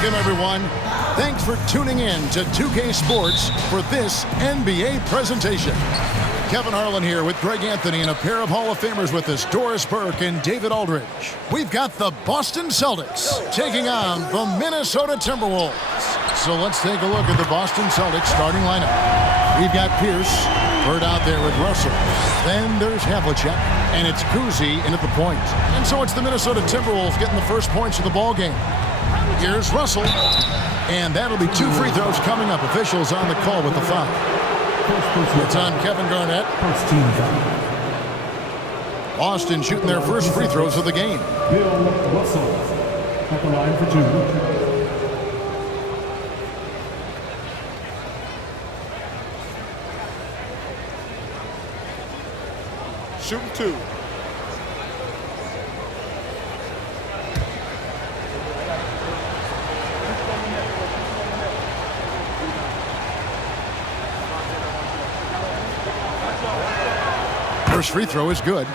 Welcome, everyone. Thanks for tuning in to 2K Sports for this NBA presentation. Kevin Harlan here with Karl-Anthony and a pair of Hall of Famers with us, Doris Burke and David Aldridge. We've got the Boston Celtics taking on the Minnesota Timberwolves. So let's take a look at the Boston Celtics starting lineup. We've got Pierce, Bird out there with Russell. Then there's Havlicek, and it's Kuzi in at the point. And so it's the Minnesota Timberwolves getting the first points of the ball game. Here's Russell, and that'll be 2 free throws coming up. Officials on the call with the foul. It's on Kevin Garnett. Boston shooting their first free throws of the game. Bill Russell at the line for 2. Shooting 2. First free throw is good.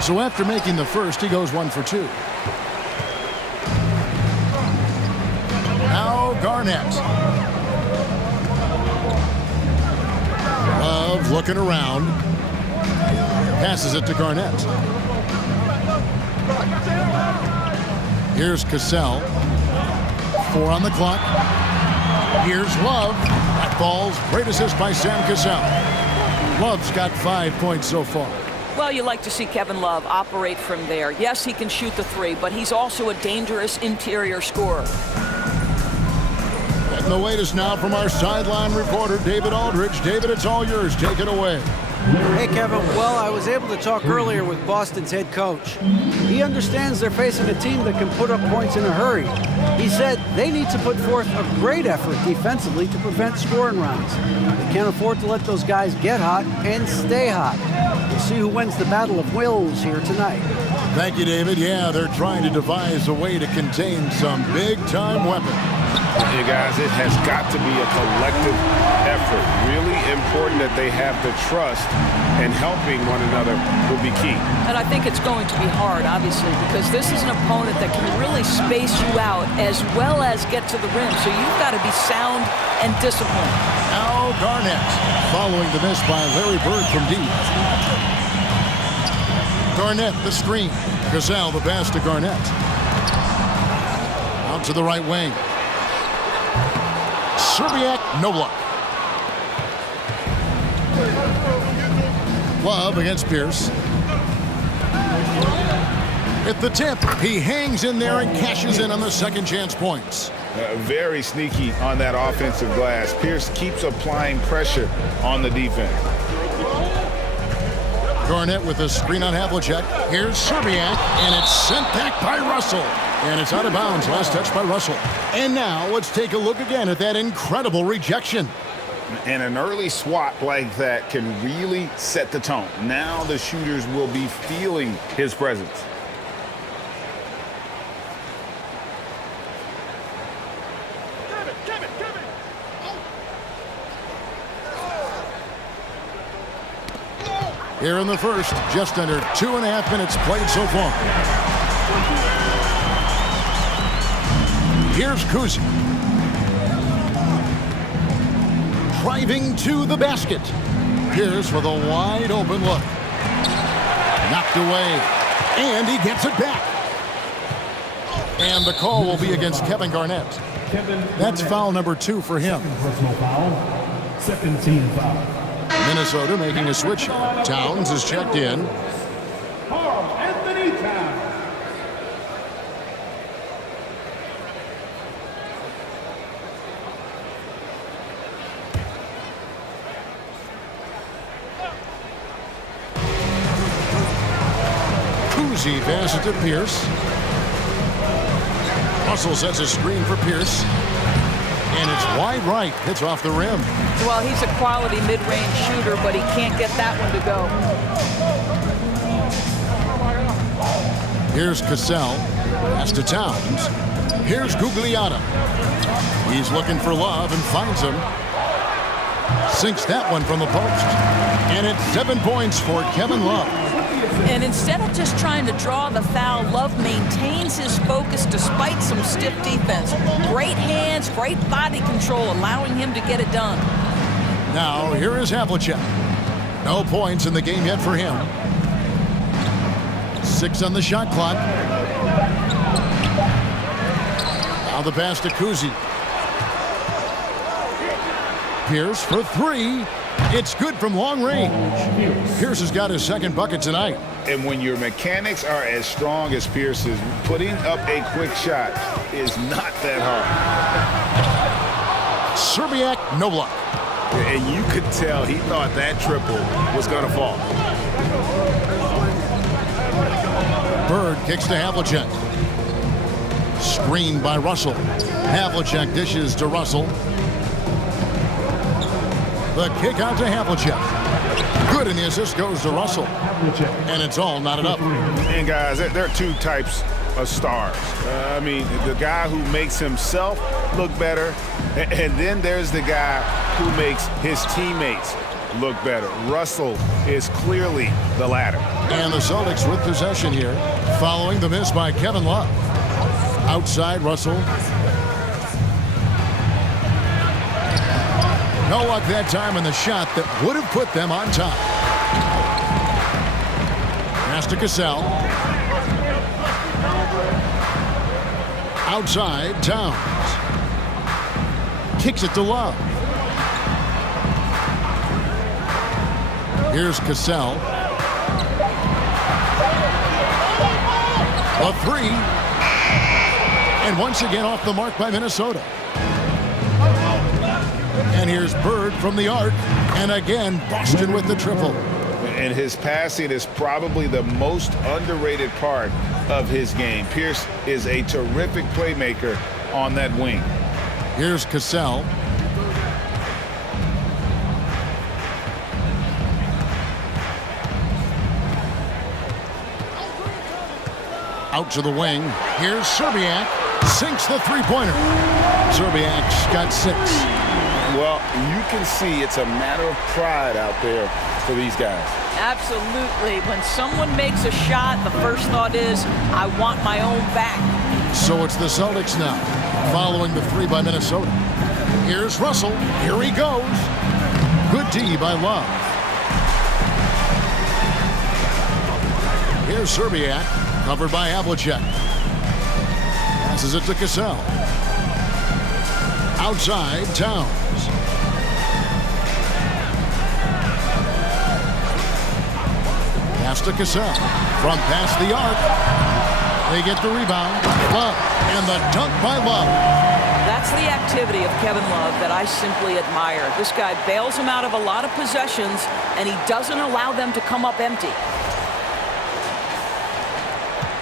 So after making the first, he goes 1 for 2. Now Garnett. Love looking around. Passes it to Garnett. Here's Cassell. 4 on the clock. Here's Love. That falls. Great assist by Sam Cassell. Love's got 5 points so far. Well, you like to see Kevin Love operate from there. Yes, he can shoot the 3, but he's also a dangerous interior scorer. Getting the latest now from our sideline reporter, David Aldridge. David, it's all yours. Take it away. Hey, Kevin. Well, I was able to talk earlier with Boston's head coach. He understands they're facing a team that can put up points in a hurry. He said they need to put forth a great effort defensively to prevent scoring runs. They can't afford to let those guys get hot and stay hot. We'll see who wins the battle of wills here tonight. Thank you, David. Yeah, they're trying to devise a way to contain some big-time weapons. You guys, it has got to be a collective effort. Really important that they have the trust, and helping one another will be key. And I think it's going to be hard, obviously, because this is an opponent that can really space you out as well as get to the rim. So you've got to be sound and disciplined. Now Garnett, following the miss by Larry Bird from deep. Garnett, the screen. Cassell, the pass to Garnett. Out to the right wing. Serbiak, no luck. Love against Pierce. At the tip, he hangs in there and cashes in on the second chance points. Very sneaky on that offensive glass. Pierce keeps applying pressure on the defense. Garnett with a screen on Havlicek. Here's Serbiak, and it's sent back by Russell. And it's out of bounds. Last touch by Russell. And now let's take a look again at that incredible rejection. And an early swat like that can really set the tone. Now the shooters will be feeling his presence. Here in the first, just under 2.5 minutes played so far. Here's Kuzi. Driving to the basket. Pierce with a wide open look. Knocked away. And he gets it back. And the call will be against Kevin Garnett. That's foul number 2 for him. Personal foul. Second team foul. Minnesota making a switch. Towns is checked in. Karl-Anthony Towns. Kuzi passes to Pierce. Russell sets a screen for Pierce. And it's wide right. Hits off the rim. Well, he's a quality mid-range shooter, but he can't get that one to go. Here's Cassell. Pass to Towns. Here's Gugliotta. He's looking for Love and finds him. Sinks that one from the post. And it's 7 points for Kevin Love. And instead of just trying to draw the foul, Love maintains his focus despite some stiff defense. Great hands, great body control, allowing him to get it done. Now, here is Havlicek. No points in the game yet for him. 6 on the shot clock. Now the pass to Kuzi. Pierce for 3. It's good from long range. Pierce has got his second bucket tonight. And when your mechanics are as strong as Pierce's, putting up a quick shot is not that hard. Serbiak, no luck. And you could tell he thought that triple was going to fall. Bird kicks to Havlicek. Screened by Russell. Havlicek dishes to Russell. The kick out to Havlicek. Good, and the assist goes to Russell. And it's all knotted up. And guys, there are two types of stars. I mean, the guy who makes himself look better, and then there's the guy who makes his teammates look better. Russell is clearly the latter. And the Celtics with possession here, following the miss by Kevin Love. Outside Russell. No luck that time in the shot that would have put them on top. Pass to Cassell. Outside, Towns. Kicks it to Love. Here's Cassell. A 3. And once again off the mark by Minnesota. And here's Bird from the arc. And again, Boston with the triple. And his passing is probably the most underrated part of his game. Pierce is a terrific playmaker on that wing. Here's Cassell. Out to the wing. Here's Serbiak. Sinks the three-pointer. Serbiak's got 6. Well, you can see it's a matter of pride out there for these guys. Absolutely. When someone makes a shot, the first thought is, I want my own back. So it's the Celtics now, following the 3 by Minnesota. Here's Russell. Here he goes. Good D by Love. Here's Serbiak, covered by Havlicek. Passes it to Cassell. Outside, Towns. Pass to Cassell. From past the arc. They get the rebound. Love. And the dunk by Love. That's the activity of Kevin Love that I simply admire. This guy bails him out of a lot of possessions, and he doesn't allow them to come up empty.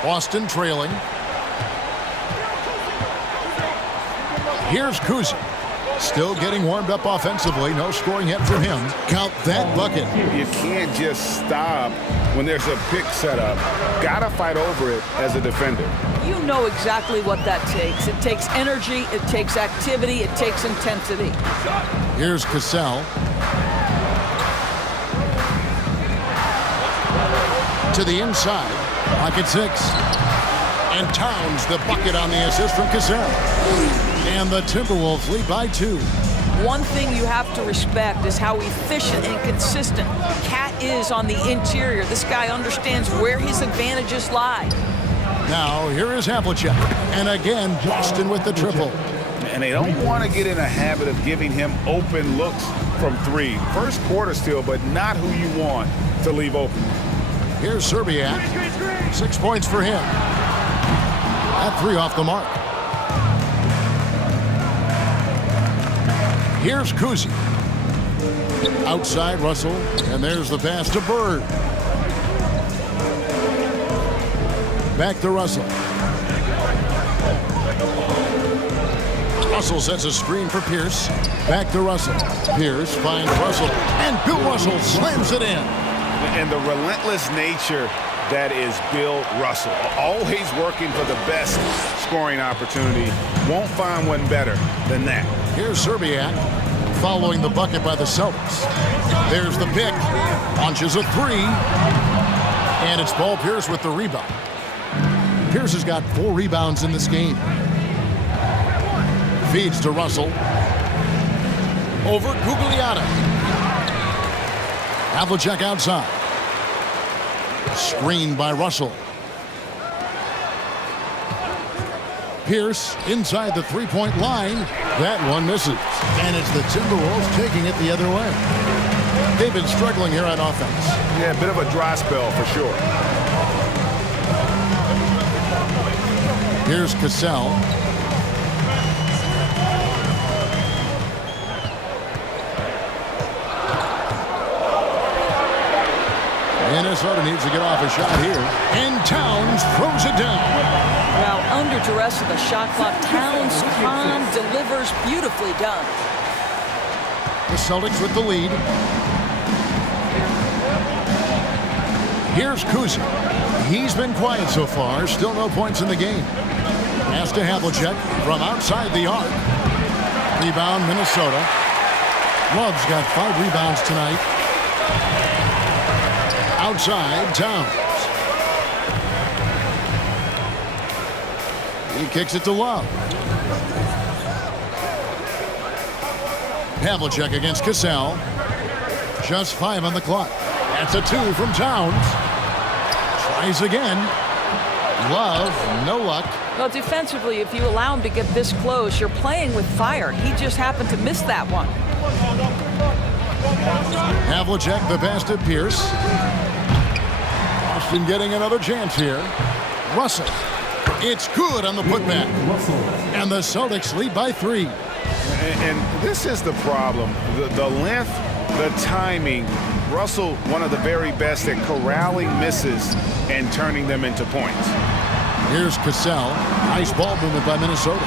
Boston trailing. Here's Kuzi. Still getting warmed up offensively. No scoring yet from him. Count that bucket. You can't just stop when there's a pick set up. Gotta fight over it as a defender. You know exactly what that takes. It takes energy, it takes activity, it takes intensity. Here's Cassell. To the inside. Pocket 6. And Towns the bucket on the assist from Cassell. And the Timberwolves lead by 2. One thing you have to respect is how efficient and consistent Cat is on the interior. This guy understands where his advantages lie. Now, here is Havlicek. And again, Boston with the triple. And they don't want to get in a habit of giving him open looks from 3. First quarter still, but not who you want to leave open. Here's Serbiak. 6 points for him. At 3 off the mark. Here's Kuzi. Outside Russell. And there's the pass to Bird. Back to Russell. Russell sets a screen for Pierce. Back to Russell. Pierce finds Russell, and Bill Russell slams it in. And the relentless nature that is Bill Russell. Always working for the best scoring opportunity. Won't find one better than that. Here's Serbiak following the bucket by the Celtics. There's the pick. Launches a three. And it's Paul Pierce with the rebound. Pierce has got 4 rebounds in this game. Feeds to Russell. Over Gugliotta. Havlicek outside. Screened by Russell. Pierce inside the three-point line. That one misses. And it's the Timberwolves taking it the other way. They've been struggling here on offense. Yeah, a bit of a dry spell for sure. Here's Cassell. Minnesota needs to get off a shot here. And Towns throws it down. Well, under duress of the shot clock, Towns calm, delivers, beautifully done. The Celtics with the lead. Here's Kuzi. He's been quiet so far. Still no points in the game. Pass to Havlicek from outside the arc. Rebound, Minnesota. Love's got 5 rebounds tonight. Outside, Towns. He kicks it to Love. Havlicek against Cassell. Just 5 on the clock. That's a 2 from Towns. Tries again. Love, no luck. Well, defensively, if you allow him to get this close, you're playing with fire. He just happened to miss that one. Havlicek, the pass to Pierce. Boston getting another chance here. Russell. It's good on the putback. And the Celtics lead by 3. And this is the problem. The length, the timing. Russell, one of the very best at corralling misses and turning them into points. Here's Cassell. Nice ball movement by Minnesota.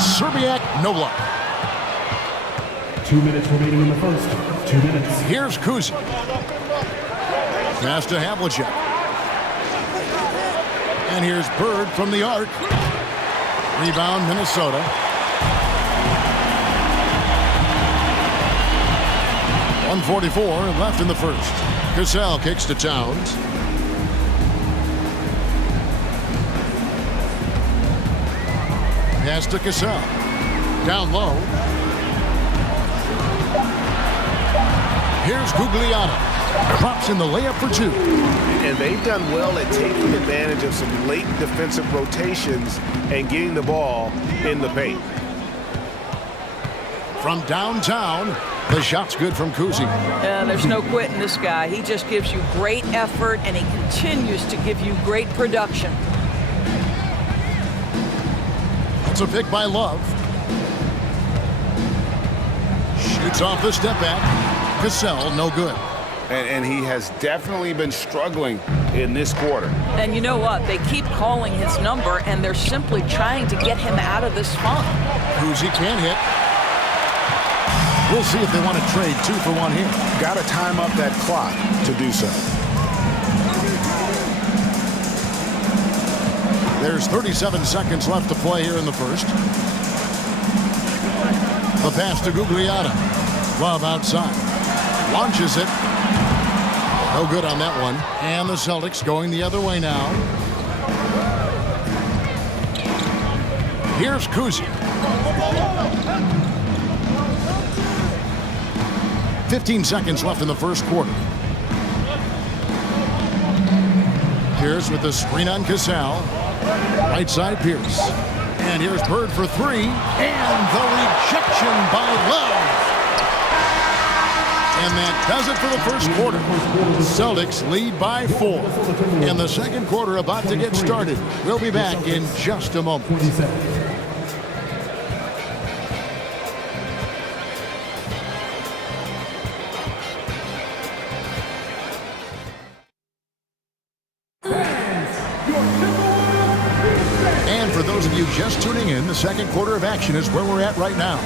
Serbiak, no luck. 2 minutes remaining in the first. 2 minutes. Here's Kuzi. Pass to Havlicek. And here's Bird from the arc. Rebound, Minnesota. 1:44 left in the first. Cassell kicks to Towns. Pass to Cassell. Down low. Here's Gugliotta. Drops in the layup for 2. And they've done well at taking advantage of some late defensive rotations and getting the ball in the paint. From downtown, the shot's good from Kuzi. There's no quitting this guy. He just gives you great effort, and he continues to give you great production. That's a pick by Love. Shoots off the step back. Cassell, no good. And he has definitely been struggling in this quarter. And you know what? They keep calling his number, and they're simply trying to get him out of this funk. Kuzi can't hit. We'll see if they want to trade 2 for 1 here. Got to time up that clock to do so. There's 37 seconds left to play here in the first. The pass to Gugliotta. Love outside. Launches it. No good on that one. And the Celtics going the other way now. Here's Kuzi. 15 seconds left in the first quarter. Pierce with the screen on Cassell. Right side, Pierce. And here's Bird for 3. And the rejection by Love. And that does it for the first quarter. Celtics lead by 4. And the second quarter about to get started. We'll be back in just a moment. just tuning in, the second quarter of action is where we're at right now.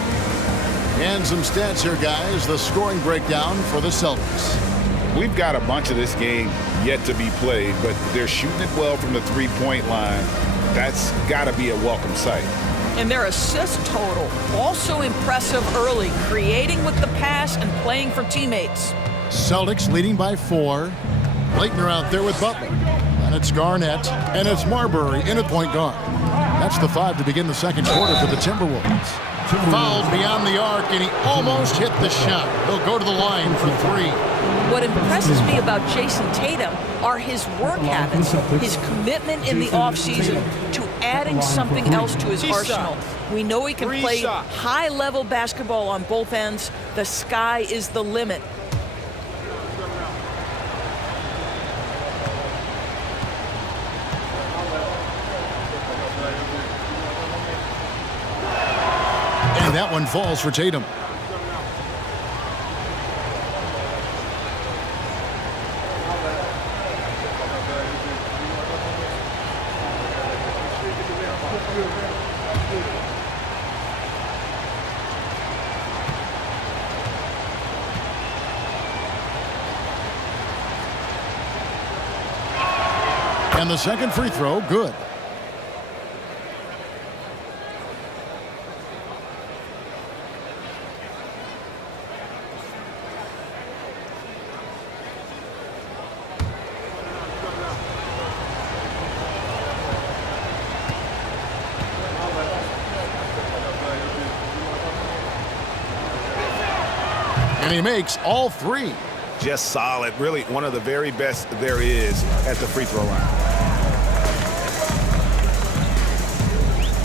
And some stats here, guys. The scoring breakdown for the Celtics. We've got a bunch of this game yet to be played, but they're shooting it well from the three-point line. That's got to be a welcome sight. And their assist total, also impressive early, creating with the pass and playing for teammates. Celtics leading by 4. Leitner out there with Butler. And it's Garnett. And it's Marbury in at point guard. That's the 5 to begin the second quarter for the Timberwolves. Fouled beyond the arc, and he almost hit the shot. He'll go to the line for 3. What impresses me about Jason Tatum are his work habits, his commitment in the offseason to adding something else to his arsenal. We know he can play high-level basketball on both ends. The sky is the limit. And that one falls for Tatum. And the second free throw, good. And he makes all 3. Just solid. Really one of the very best there is at the free throw line.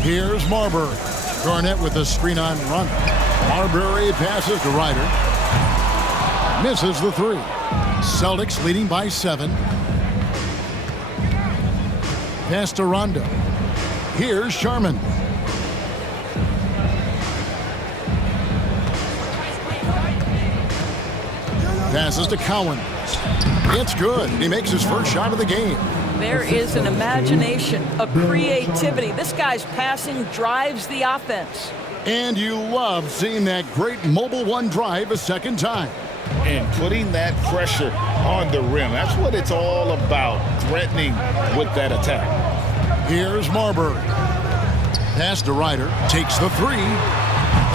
Here's Marbury. Garnett with a screen on run. Marbury passes to Ryder. Misses the 3. Celtics leading by 7. Pass to Rondo. Here's Sharman. Passes to Cowan. It's good. He makes his first shot of the game. There is an imagination, a creativity. This guy's passing drives the offense. And you love seeing that great mobile one drive a second time. And putting that pressure on the rim. That's what it's all about, threatening with that attack. Here's Marbury. Pass to Ryder. Takes the 3.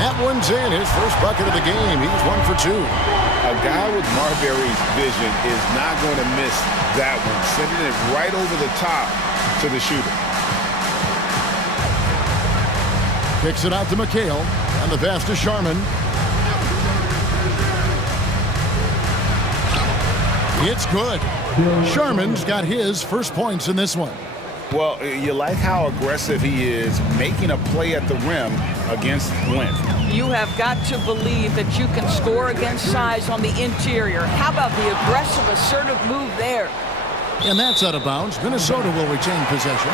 That one's in. His first bucket of the game. He's 1 for 2. A guy with Marbury's vision is not going to miss that one, sending it right over the top to the shooter. Kicks it out to McHale, and the pass to Sharman. It's good. Sharman's got his first points in this one. Well, you like how aggressive he is, making a play at the rim against length. You have got to believe that you can score against size on the interior. How about the aggressive, assertive move there? And that's out of bounds. Minnesota will retain possession.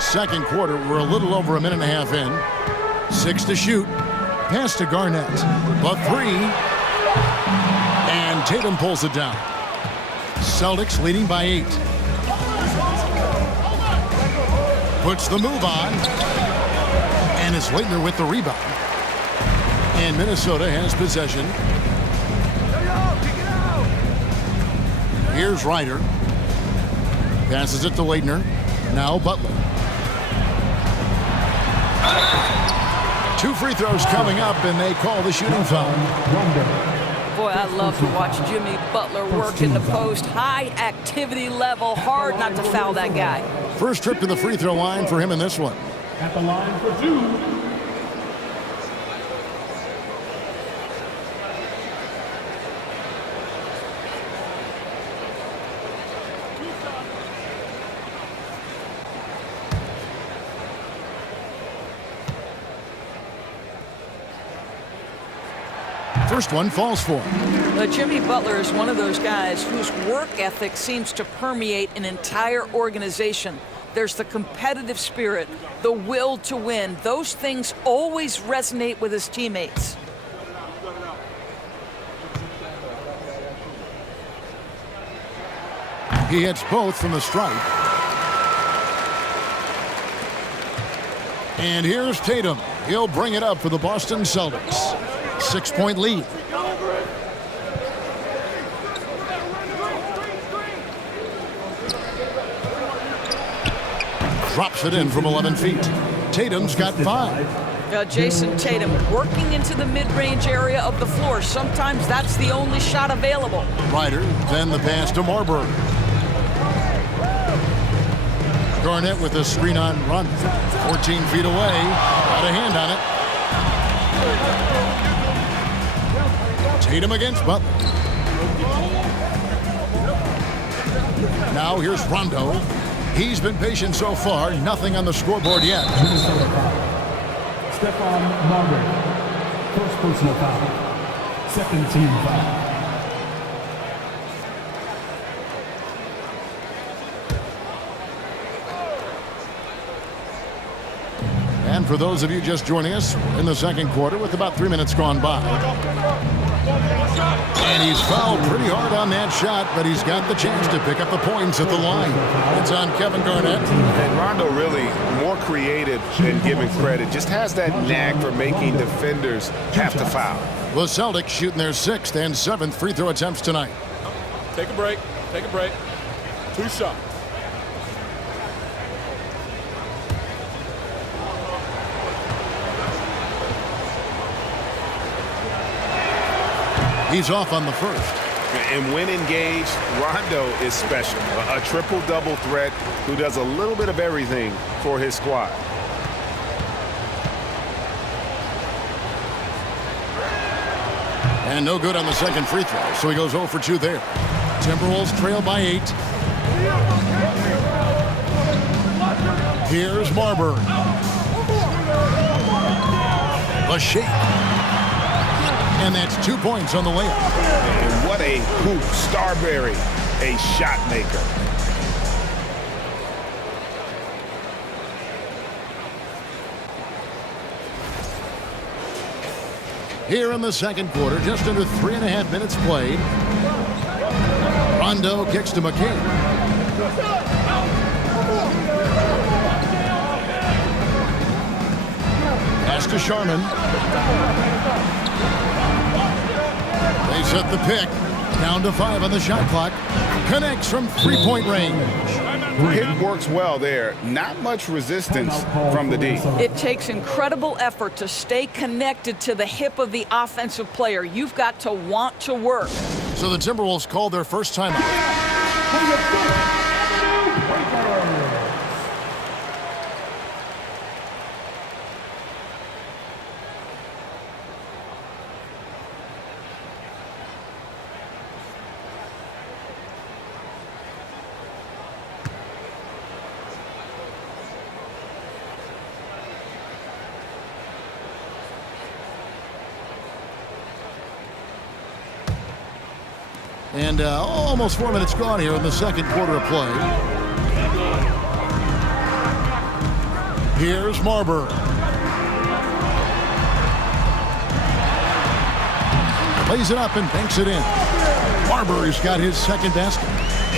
Second quarter, we're a little over a minute and a half in. 6 to shoot. Pass to Garnett. The 3. And Tatum pulls it down. Celtics leading by 8. Puts the move on. And it's Leitner with the rebound. And Minnesota has possession. Here's Ryder. Passes it to Leitner. Now Butler. 2 free throws coming up, and they call the shooting foul. Boy, I love to watch Jimmy Butler work in the post. High activity level, hard not to foul that guy. First trip to the free throw line for him in this one. At the line for 2. First one falls for him. Jimmy Butler is one of those guys whose work ethic seems to permeate an entire organization. There's the competitive spirit, the will to win. Those things always resonate with his teammates. He hits both from the stripe. And here's Tatum. He'll bring it up for the Boston Celtics. 6-point lead. Drops it in from 11 feet. Tatum's got 5. Jason Tatum working into the mid-range area of the floor. Sometimes that's the only shot available. Ryder, then the pass to Marbury. Garnett with a screen on run. 14 feet away. Got a hand on it. Tatum against Butler. Now here's Rondo. He's been patient so far. Nothing on the scoreboard yet. Stephon Marbury. First personal foul. Second team foul. And for those of you just joining us, we're in the second quarter with about 3 minutes gone by. And he's fouled pretty hard on that shot, but he's got the chance to pick up the points at the line. It's on Kevin Garnett. And Rondo really more creative than given credit. Just has that knack for making defenders have to foul. The Celtics shooting their 6th and 7th free throw attempts tonight. Take a break. Take a break. 2 shots. He's off on the first. And when engaged, Rondo is special. A triple-double threat who does a little bit of everything for his squad. And no good on the second free throw, so he goes 0 for 2 there. Timberwolves trail by 8. Here's Marbury. The shake. And that's 2 points on the layup. And what a hoop. Starberry, a shot maker. Here in the second quarter, just under 3.5 minutes played. Rondo kicks to McCain. Pass to Sharman. They set the pick. Down to 5 on the shot clock. Connects from 3-point range. Pick works well there. Not much resistance from the D. It takes incredible effort to stay connected to the hip of the offensive player. You've got to want to work. So the Timberwolves called their first timeout. And almost 4 minutes gone here in the second quarter of play. Here's Marbury. Lays it up and banks it in. Marbury's got his second basket.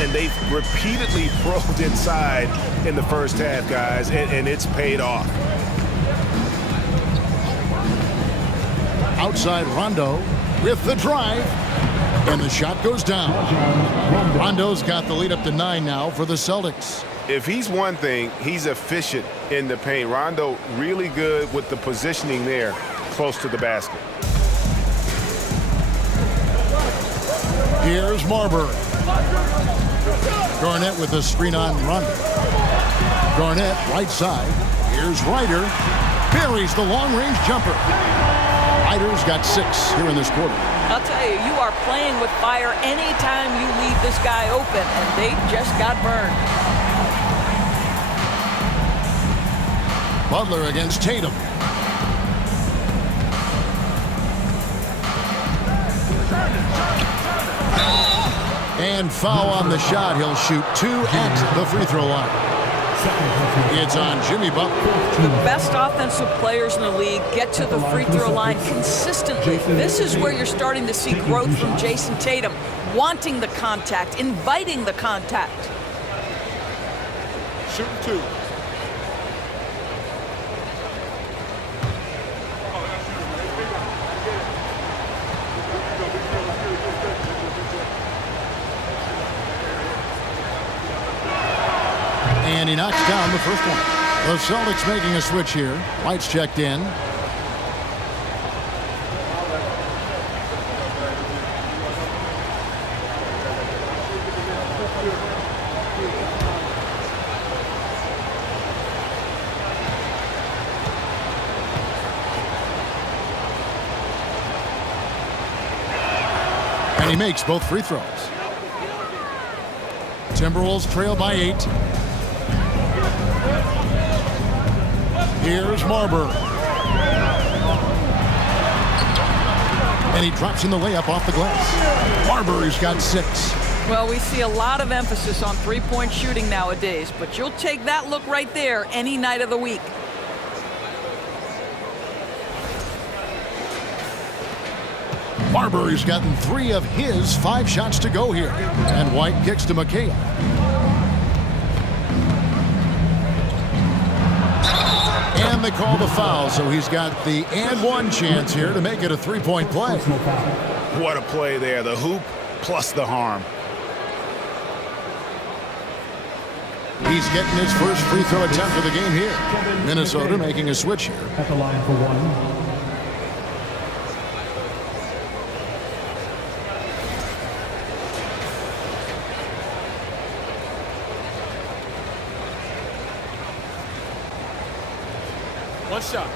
And they've repeatedly probed inside in the first half, guys, and it's paid off. Outside Rondo with the drive. And the shot goes down. Rondo's got the lead up to 9 now for the Celtics. If he's one thing, he's efficient in the paint. Rondo really good with the positioning there close to the basket. Here's Marbury. Garnett with a screen on run. Garnett right side. Here's Ryder. Buries the long-range jumper. Ryder's got 6 here in this quarter. I'll tell you, you are playing with fire anytime you leave this guy open, and they just got burned. Butler against Tatum. And foul on the shot. He'll shoot 2 at the free throw line. It's on Jimmy Butler. The best offensive players in the league get to the free throw line consistently. This is where you're starting to see growth from Jason Tatum, wanting the contact, inviting the contact. Shooting 2. And he knocks down the first one. The Celtics making a switch here. White's checked in. And he makes both free throws. Timberwolves trail by 8. Here's Marbury. And he drops in the layup off the glass. Marbury's got 6. Well, we see a lot of emphasis on three-point shooting nowadays, but you'll take that look right there any night of the week. Marbury's gotten 3 of his 5 shots to go here. And White kicks to McHale. And they call the foul, so he's got the and one chance here to make it a 3-point play. What a play there. The hoop plus the harm. He's getting his first free throw attempt of the game here. Minnesota making a switch here. At the line for 1. One shot.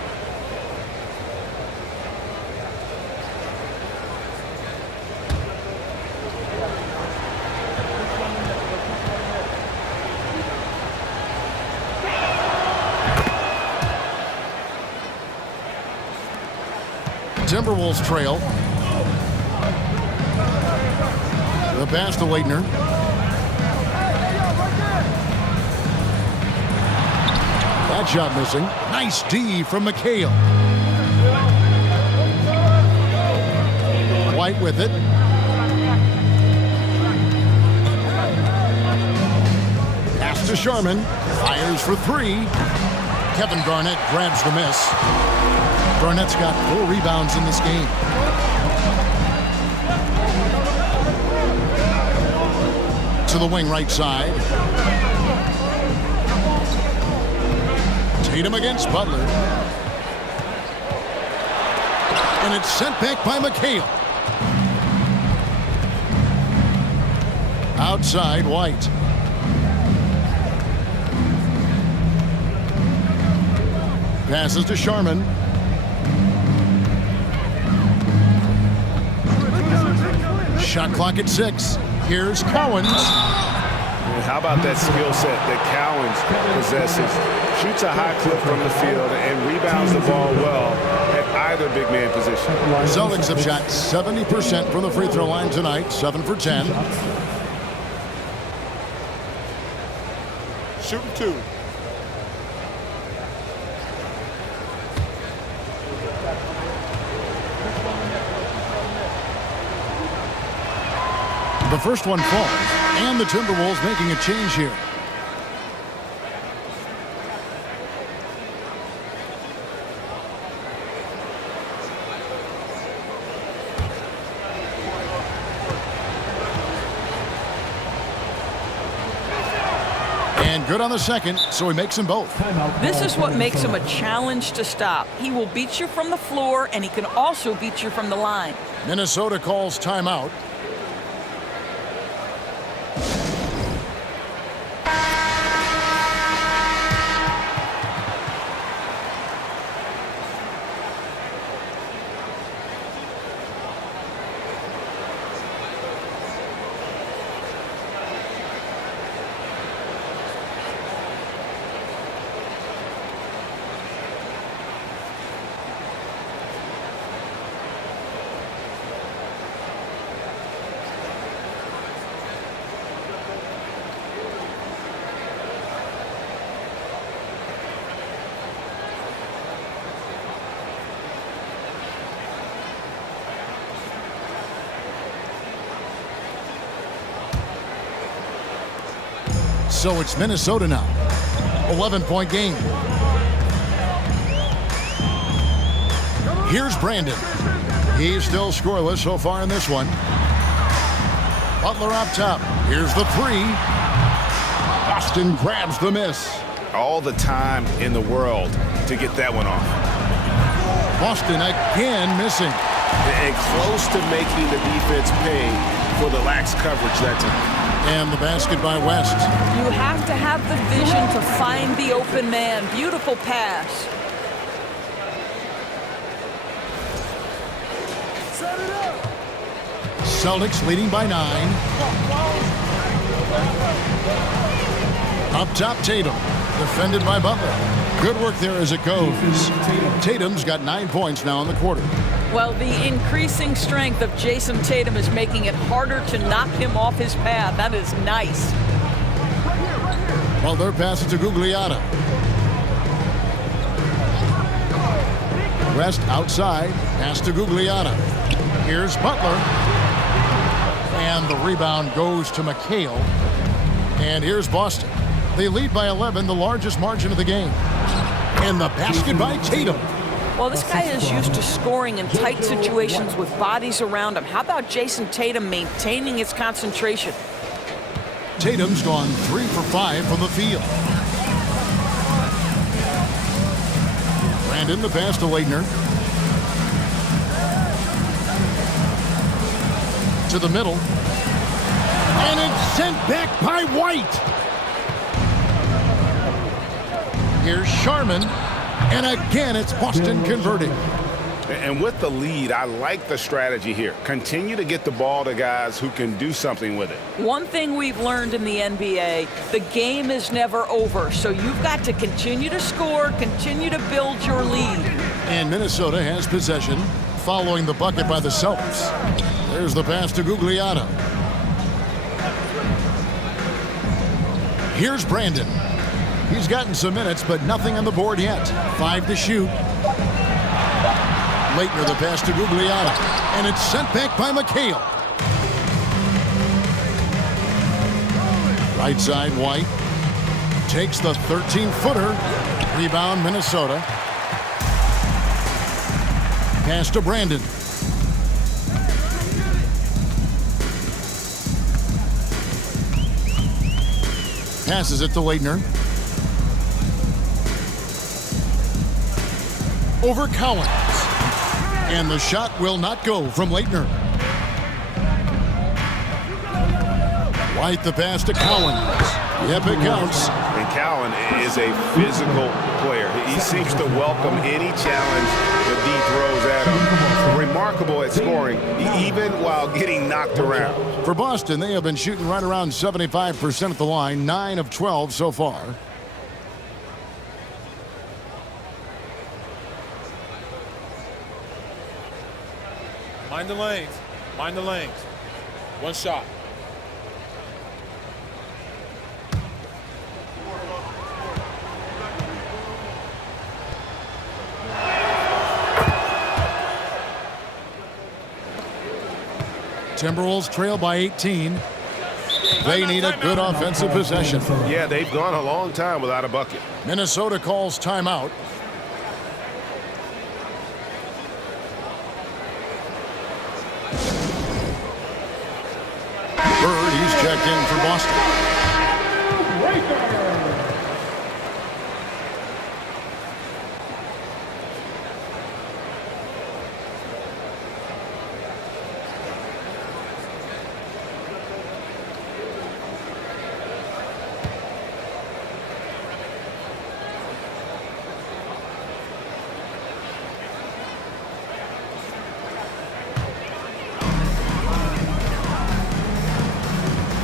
Timberwolves trail. The pass to Leitner. That shot missing. Nice D from McHale. White with it. Pass to Sharman. Fires for 3. Kevin Garnett grabs the miss. Garnett's got 4 rebounds in this game. To the wing right side. Tatum against Butler. And it's sent back by McHale. Outside, White. Passes to Sharman. Shot clock at 6. Here's Cowens. How about that skill set that Cowens possesses? Shoots a high clip from the field and rebounds the ball well at either big man position. The Celtics have shot 70% from the free throw line tonight, 7 for 10. Shooting 2. The first one falls, and the Timberwolves making a change here. And good on the second, so he makes them both. This is what makes him a challenge to stop. He will beat you from the floor, and he can also beat you from the line. Minnesota calls timeout. So it's Minnesota now. 11-point game. Here's Brandon. He's still scoreless so far in this one. Butler up top. Here's the three. Boston grabs the miss. All the time in the world to get that one off. Boston again missing. And close to making the defense pay for the lax coverage that time. And the basket by West. You have to have the vision to find the open man. Beautiful pass. Celtics leading by 9. Up top, Tatum. Defended by Butler. Good work there as it goes. Tatum's got 9 points now in the quarter. Well, the increasing strength of Jason Tatum is making it harder to knock him off his path. That is nice. Butler passes to Gugliotta. West outside. Pass to Gugliotta. Here's Butler. And the rebound goes to McHale. And here's Boston. They lead by 11, the largest margin of the game. And the basket by Tatum. Well, this guy is used to scoring in tight situations with bodies around him. How about Jason Tatum maintaining his concentration? Tatum's gone 3 for 5 from the field. Brandon, the pass to Leitner. To the middle. And it's sent back by White. Here's Sharman. And again, it's Boston converting. And with the lead, I like the strategy here. Continue to get the ball to guys who can do something with it. One thing we've learned in the NBA, the game is never over. So you've got to continue to score, continue to build your lead. And Minnesota has possession following the bucket by the Celtics. There's the pass to Gugliotta. Here's Brandon. He's gotten some minutes, but nothing on the board yet. 5 to shoot. Leitner the pass to Gugliotta. And it's sent back by McHale. Right side, White. Takes the 13-footer. Rebound, Minnesota. Pass to Brandon. Passes it to Leitner. Over Collins. And the shot will not go from Leitner. White the pass to Collins. Yep, it counts. And Cowan is a physical player. He seems to welcome any challenge that D throws at him. Remarkable at scoring, even while getting knocked around. For Boston, they have been shooting right around 75% at the line, 9 of 12 so far. Mind the lanes. Mind the lanes. One shot. Timberwolves trail by 18. They need a good offensive possession. Yeah, they've gone a long time without a bucket. Minnesota calls timeout. Bird, he's checked in for Boston.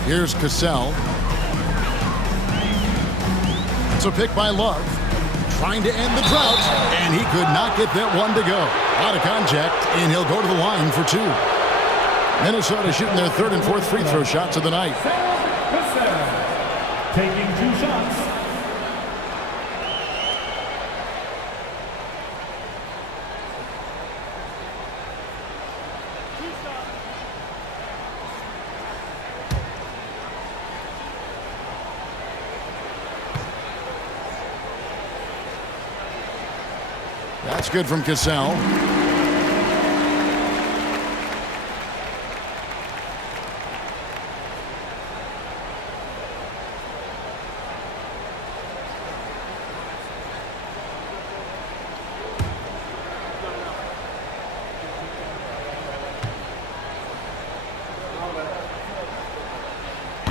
Here's Cassell. It's a pick by Love. Trying to end the drought, and he could not get that one to go. Out of contact, and he'll go to the line for 2. Minnesota shooting their 3rd and 4th free throw shots of the night. Taking 2 shots. That's good from Cassell.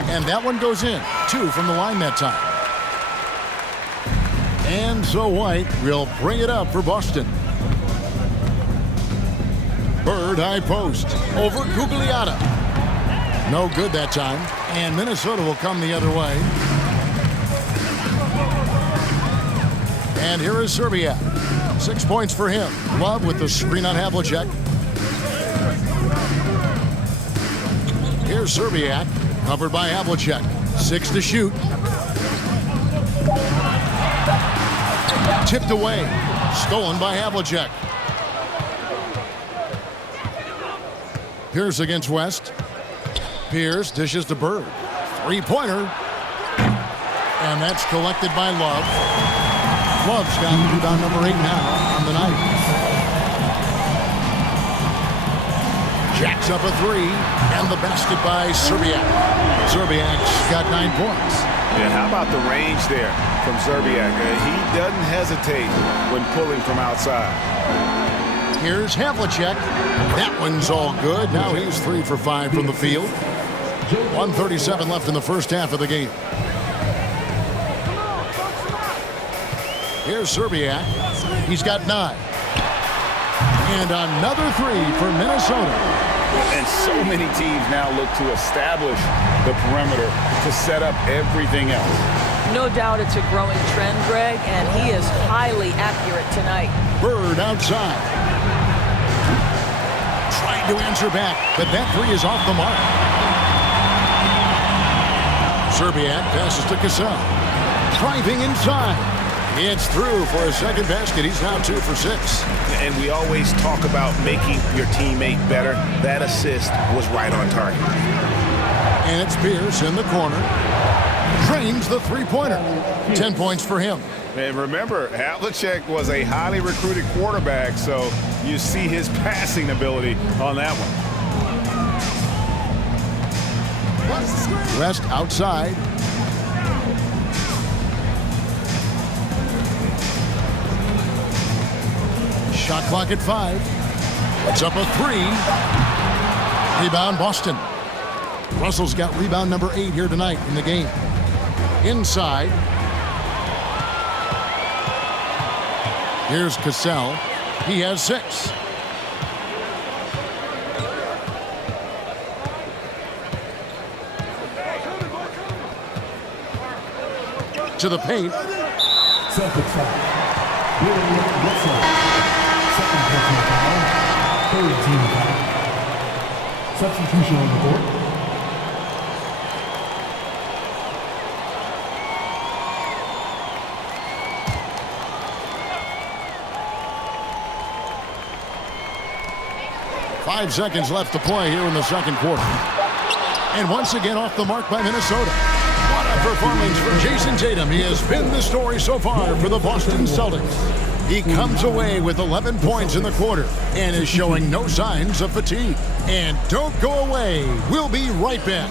And that one goes in. 2 from the line that time. And so White will bring it up for Boston. Bird high post over Gugliotta. No good that time. And Minnesota will come the other way. And here is Serbiak. 6 points for him. Love with the screen on Havlicek. Here's Serbiak. Covered by Havlicek. 6 to shoot. Tipped away. Stolen by Havlicek. Pierce against West. Pierce dishes to Bird. 3-pointer. And that's collected by Love. Love's got rebound number 8 now on the night. Jacks up a 3. And the basket by Serbiak. Serbiak's got 9 points. Yeah, how about the range there from Serbiak? He doesn't hesitate when pulling from outside. Here's Havlicek. That one's all good. Now he's 3 for 5 from the field. 1:37 left in the first half of the game. Here's Serbiak. He's got 9. And another 3 for Minnesota. And so many teams now look to establish the perimeter to set up everything else. No doubt it's a growing trend, Greg, and he is highly accurate tonight. Bird outside. Trying to answer back, but that 3 is off the mark. Serbiak passes to Cassell. Driving inside. It's through for a second basket. He's now 2 for 6. And we always talk about making your teammate better. That assist was right on target. And it's Pierce in the corner. Drains the 3-pointer. 10 points for him. And remember, Havlicek was a highly recruited quarterback, so you see his passing ability on that one. West outside. Shot clock at 5. It's up a 3. Rebound Boston. Russell's got rebound number 8 here tonight in the game. Inside. Here's Cassell. He has 6. To the paint. Celtics foul. Second personal foul. Third team foul. Substitution on the court. Five seconds left to play here in the second quarter. And once again off the mark by Minnesota. What a performance for Jason Tatum. He has been the story so far for the Boston Celtics. He comes away with 11 points in the quarter and is showing no signs of fatigue. And don't go away. We'll be right back.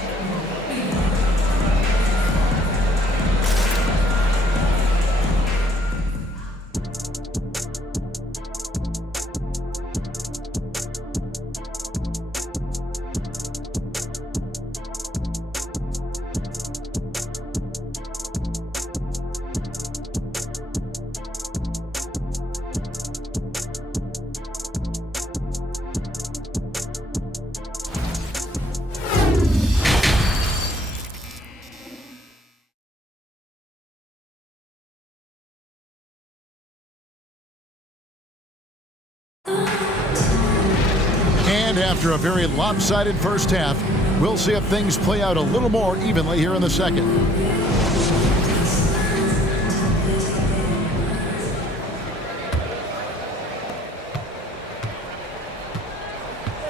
And after a very lopsided first half, we'll see if things play out a little more evenly here in the second.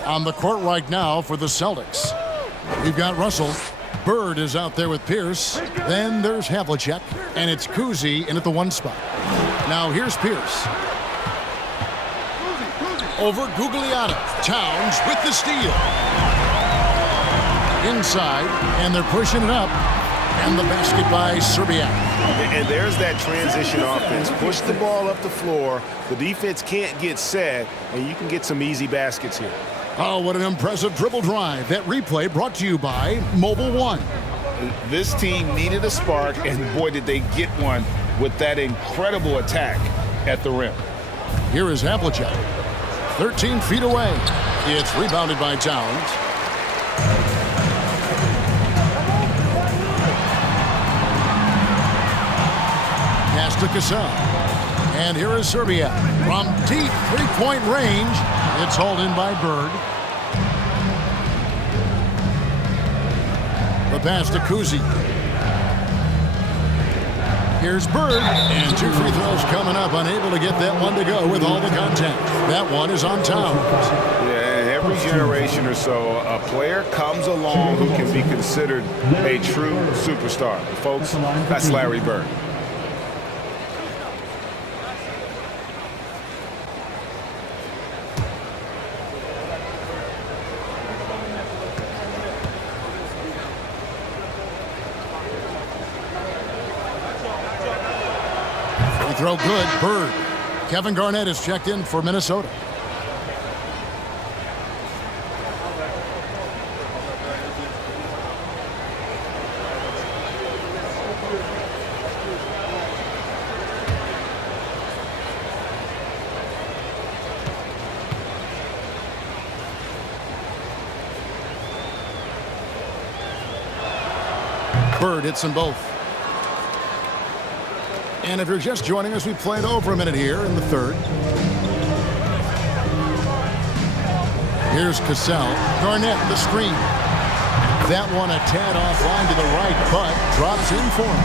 On the court right now for the Celtics, we've got Russell. Bird is out there with Pierce. Then there's Havlicek, and it's Kuzi in at the 1 spot. Now here's Pierce. over Gugliotta. Towns with the steal. Inside, and they're pushing it up. And the basket by Serbiak. And there's that transition offense. Push the ball up the floor. The defense can't get set, and you can get some easy baskets here. Oh, what an impressive dribble drive. That replay brought to you by Mobile One. This team needed a spark, and boy, did they get one with that incredible attack at the rim. Here is Havlicek. 13 feet away. It's rebounded by Towns. Pass to Cassell. And here is Serbia. From deep three-point range, it's hauled in by Bird. The pass to Kuzi. Here's Bird, and 2 free throws coming up. Unable to get that one to go with all the contact. That one is on Towns. Yeah, every generation or so, a player comes along who can be considered a true superstar. Folks, that's Larry Bird. Throw good. Bird. Kevin Garnett is checked in for Minnesota. Bird hits them both. And if you're just joining us, we played over a minute here in the third. Here's Cassell. Garnett, the screen. That one a tad offline to the right, but drops in for him.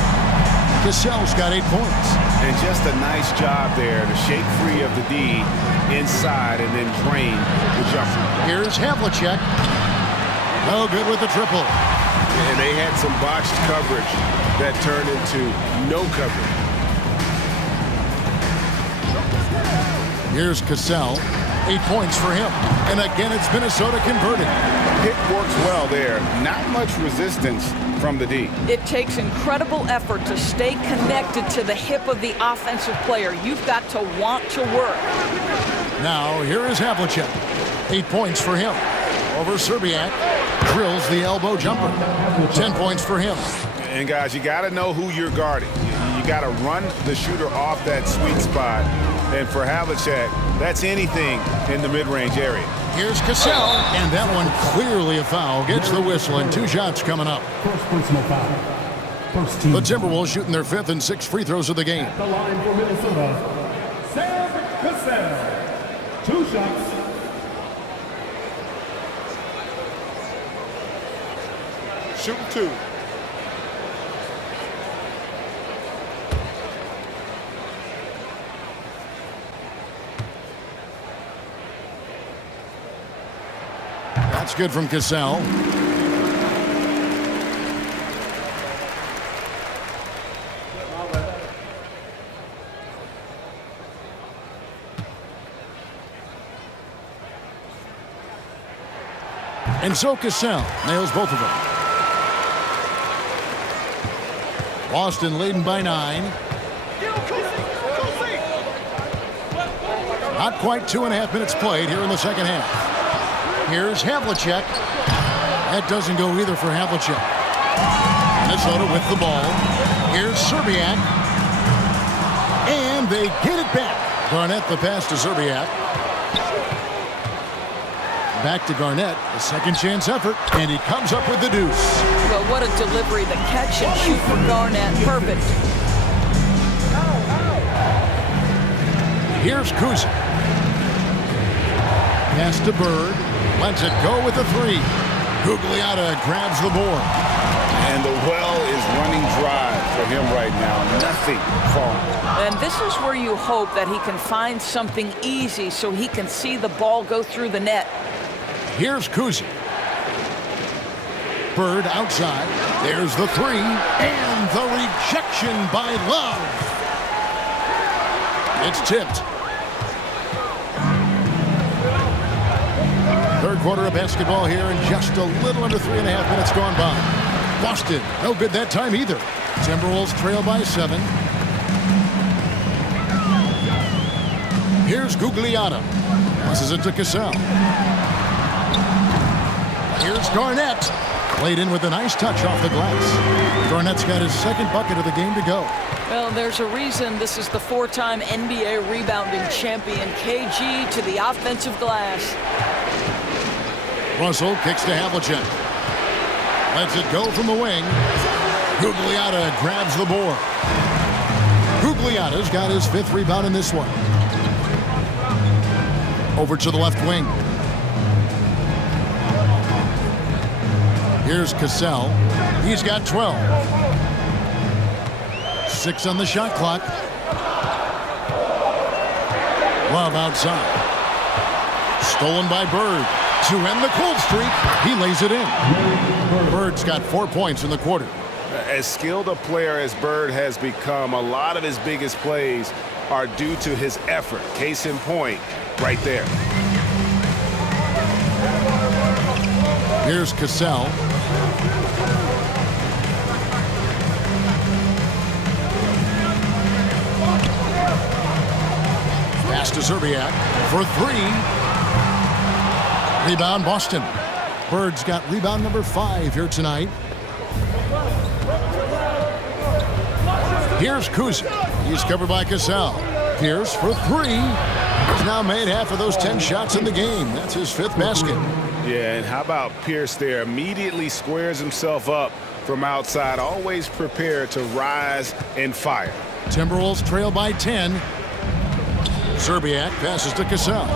Cassell's got 8 points. And just a nice job there to shake free of the D inside and then drain the jumper. Here's Havlicek. No good with the triple. And they had some botched coverage that turned into no coverage. Here's Cassell. 8 points for him. And again, it's Minnesota converted. Pick works well there. Not much resistance from the D. It takes incredible effort to stay connected to the hip of the offensive player. You've got to want to work. Now, here is Havlicek. 8 points for him. Over Serbiak. Drills the elbow jumper. 10 points for him. And guys, you got to know who you're guarding. You got to run the shooter off that sweet spot. And for Havlicek, that's anything in the mid-range area. Here's Cassell, and that one clearly a foul. Gets the whistle, and 2 shots coming up. First personal foul. First team. The Timberwolves shooting their 5th and 6th free throws of the game. At the line for Minnesota, Sam Cassell. 2 shots. Shooting 2. That's good from Cassell. And so Cassell nails both of them. Boston leading by 9. Not quite 2.5 minutes played here in the second half. Here's Havlicek. That doesn't go either for Havlicek. Minnesota with the ball. Here's Serbiak. And they get it back. Garnett the pass to Serbiak. Back to Garnett. A second chance effort. And he comes up with the deuce. Well, what a delivery. The catch and shoot for Garnett. Perfect. Here's Kuzi. Pass to Bird. Lets it go with the 3. Gugliotta grabs the board. And the well is running dry for him right now. Nothing falling. And this is where you hope that he can find something easy so he can see the ball go through the net. Here's Kuzi. Bird outside. There's the 3. And the rejection by Love. It's tipped. quarter of basketball here, and just a little under 3.5 minutes gone by. Boston, no good that time either. Timberwolves trail by 7. Here's Gugliotta. Passes it to Cassell. Here's Garnett. Played in with a nice touch off the glass. Garnett's got his second bucket of the game to go. Well, there's a reason this is the 4-time NBA rebounding champion. KG to the offensive glass. Russell kicks to Havlicek. Lets it go from the wing. Gugliotta grabs the board. Gugliotta's got his 5th rebound in this one. Over to the left wing. Here's Cassell. He's got 12. 6 on the shot clock. Love outside. Stolen by Bird. To end the cold streak, he lays it in. Bird's got 4 points in the quarter. As skilled a player as Bird has become, a lot of his biggest plays are due to his effort. Case in point, right there. Here's Cassell. Pass to Zerbiak for 3. Rebound Boston. Bird's got rebound number 5 here tonight. Here's Kuzic. He's covered by Cassell. Pierce for 3. He's now made half of those 10 shots in the game. That's his 5th basket. Yeah, and how about Pierce there? Immediately squares himself up from outside, always prepared to rise and fire. Timberwolves trail by 10. Zerbiak passes to Cassell.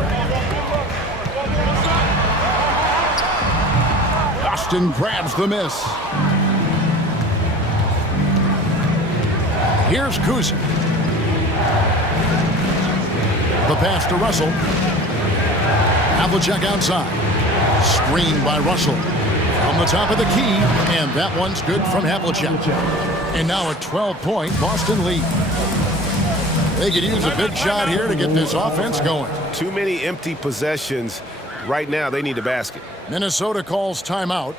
Boston grabs the miss. Here's Kuzic. The pass to Russell. Havlicek outside. Screened by Russell. On the top of the key, and that one's good from Havlicek. And now a 12-point Boston lead. They could use a big shot here to get this offense going. Too many empty possessions. Right now, they need a basket. Minnesota calls timeout.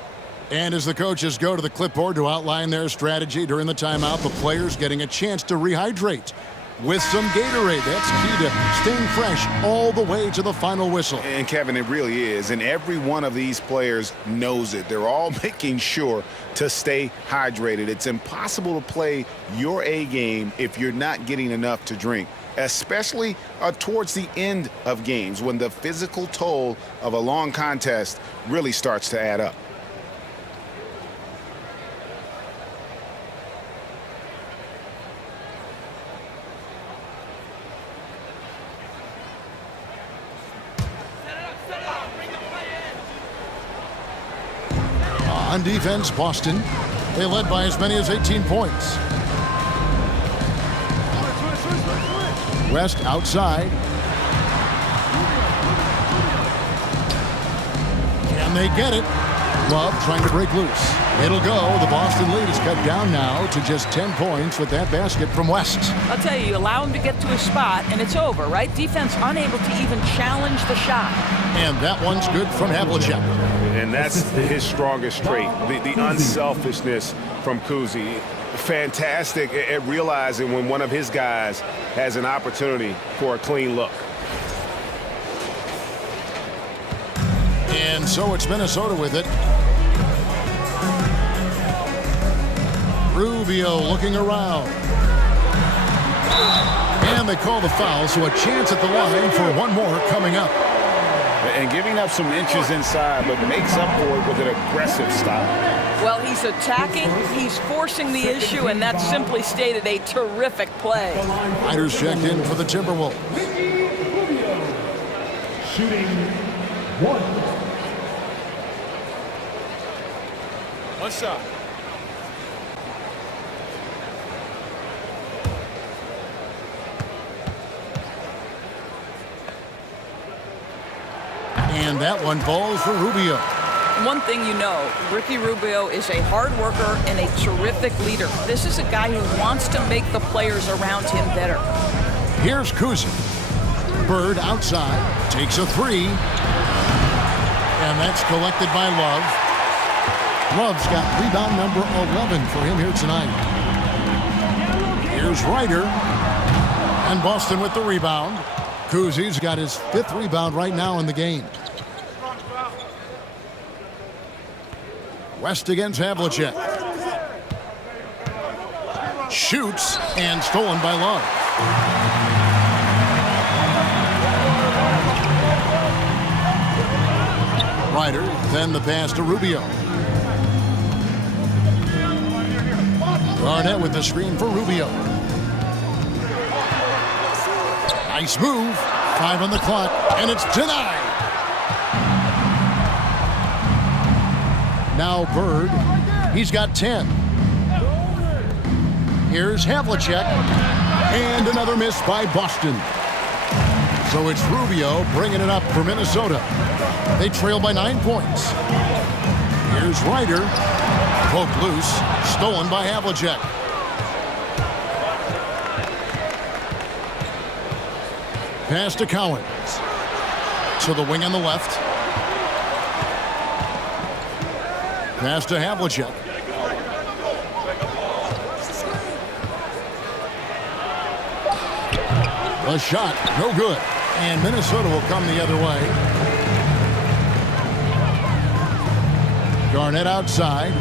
And as the coaches go to the clipboard to outline their strategy during the timeout, the players getting a chance to rehydrate with some Gatorade. That's key to staying fresh all the way to the final whistle. And Kevin, it really is. And every one of these players knows it. They're all making sure to stay hydrated. It's impossible to play your A game if you're not getting enough to drink, especially towards the end of games when the physical toll of a long contest really starts to add up. On defense, Boston, they led by as many as 18 points. West outside. Can they get it? Love trying to break loose. It'll go. The Boston lead is cut down now to just 10 points with that basket from West. I'll tell you allow him to get to his spot, and it's over, right? Defense unable to even challenge the shot. And that one's good from Havlicek. And that's his strongest trait, the unselfishness from Kuzi. Fantastic at realizing when one of his guys has an opportunity for a clean look. And so it's Minnesota with it. Rubio looking around. And they call the foul, so a chance at the line for one more coming up. And giving up some inches inside, but makes up for it with an aggressive style. Well, he's attacking, he's forcing the issue, and that's simply stated a terrific play. Riders checked in for the Timberwolves. Shooting 1. One shot. And that one falls for Rubio. One thing you know, Ricky Rubio is a hard worker and a terrific leader. This is a guy who wants to make the players around him better. Here's Kuzic. Bird outside, takes a 3. And that's collected by Love. Love's got rebound number 11 for him here tonight. Here's Ryder. And Boston with the rebound. Kuzi's got his 5th rebound right now in the game. West against Havlicek. Shoots and stolen by Love. Ryder, then the pass to Rubio. Garnett with the screen for Rubio. Nice move. 5 on the clock, and it's denied. Now Bird. He's got 10. Here's Havlicek. And another miss by Boston. So it's Rubio bringing it up for Minnesota. They trail by 9 points. Here's Ryder. Poked loose. Stolen by Havlicek. Pass to Cowens. To the wing on the left. Pass to Havlicek. A shot, no good. And Minnesota will come the other way. Garnett outside.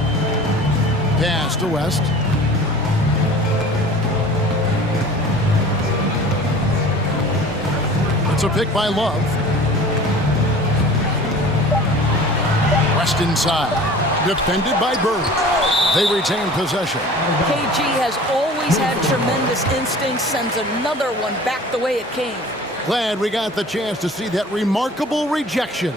Pass to West. It's a pick by Love. West inside. Defended by Bird. They retain possession. KG has always had tremendous instincts, sends another one back the way it came. Glad we got the chance to see that remarkable rejection.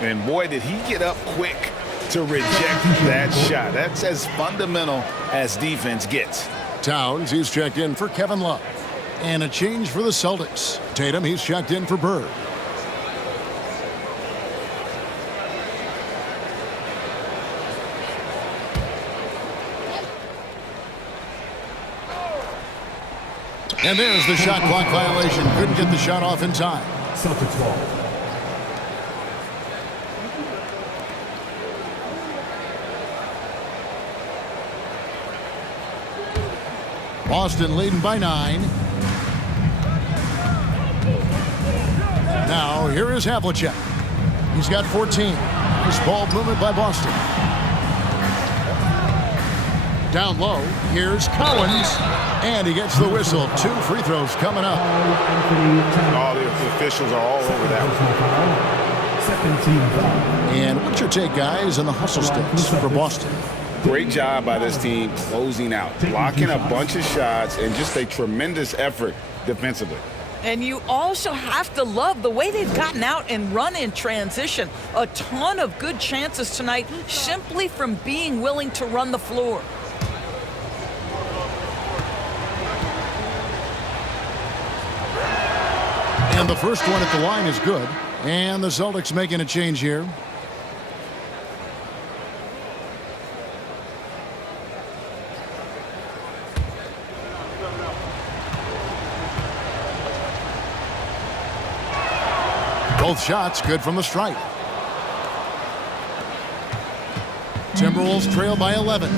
And boy, did he get up quick to reject that shot. That's as fundamental as defense gets. Towns, he's checked in for Kevin Love. And a change for the Celtics. Tatum, he's checked in for Bird. And there's the shot clock violation. Couldn't get the shot off in time. Celtics ball. Boston leading by 9. Now, here is Havlicek. He's got 14. Nice ball movement by Boston. Down low, here's Cowens. And he gets the whistle. 2 free throws coming up. All the officials are all over that one. And what's your take, guys, on the hustle sticks for Boston? Great job by this team closing out, blocking a bunch of shots, and just a tremendous effort defensively. And you also have to love the way they've gotten out and run in transition. A ton of good chances tonight simply from being willing to run the floor. And the first one at the line is good. And the Celtics making a change here. Both shots good from the stripe. Timberwolves trail by 11.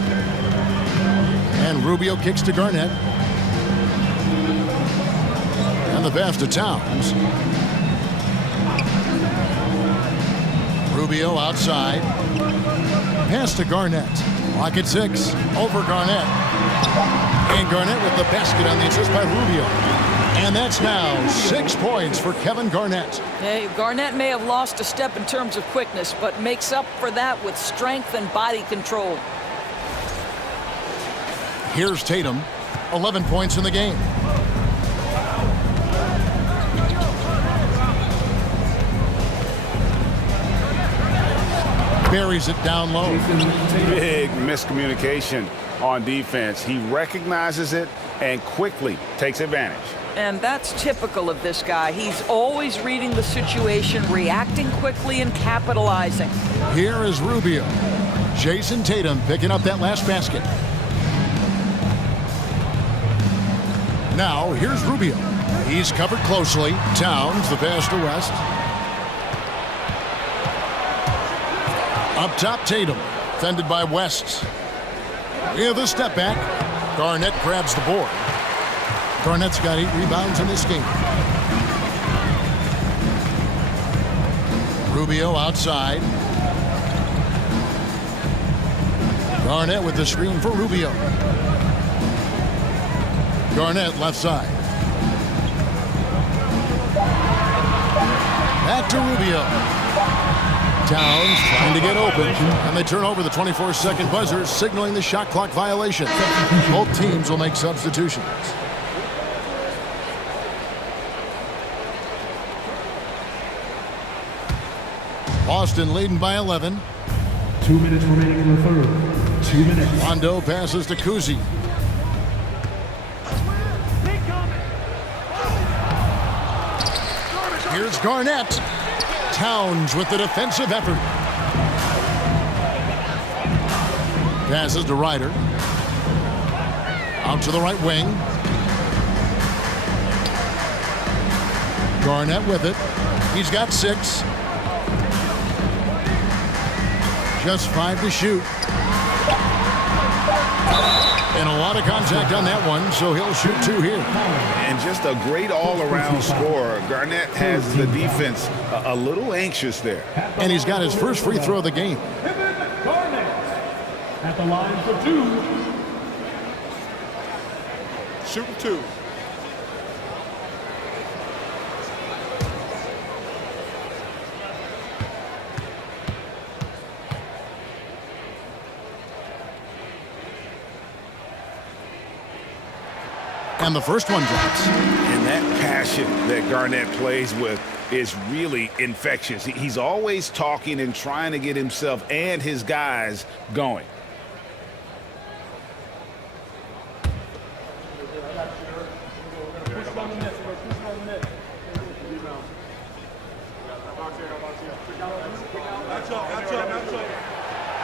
And Rubio kicks to Garnett. And the pass to Towns. Rubio outside. Pass to Garnett. Lock at 6. Over Garnett. And Garnett with the basket on the assist by Rubio. And that's now 6 points for Kevin Garnett. Hey, Garnett may have lost a step in terms of quickness, but makes up for that with strength and body control. Here's Tatum. 11 points in the game. Buries it down low. Big miscommunication on defense. He recognizes it and quickly takes advantage. And that's typical of this guy. He's always reading the situation, reacting quickly, and capitalizing. Here is Rubio. Jason Tatum picking up that last basket. Now, here's Rubio. He's covered closely. Towns, the pass to West. Up top, Tatum. Defended by West. With a step back. Garnett grabs the board. Garnett's got 8 rebounds in this game. Rubio outside. Garnett with the screen for Rubio. Garnett left side. Back to Rubio. Towns trying to get open, and they turn over the 24-second buzzer, signaling the shot clock violation. Both teams will make substitutions. Boston leading by 11. 2 minutes remaining in the third. 2 minutes. Rondo passes to Kuzi. Here's Garnett. Towns with the defensive effort. Passes to Ryder. Out to the right wing. Garnett with it. He's got 6. Just 5 to shoot. And a lot of contact on that one, so he'll shoot 2 here. And just a great all-around scorer. Garnett has the defense a little anxious there. And he's got his first free throw of the game. Garnett at the line for 2. Shooting 2. And the first one drops. And that passion that Garnett plays with is really infectious. He's always talking and trying to get himself and his guys going.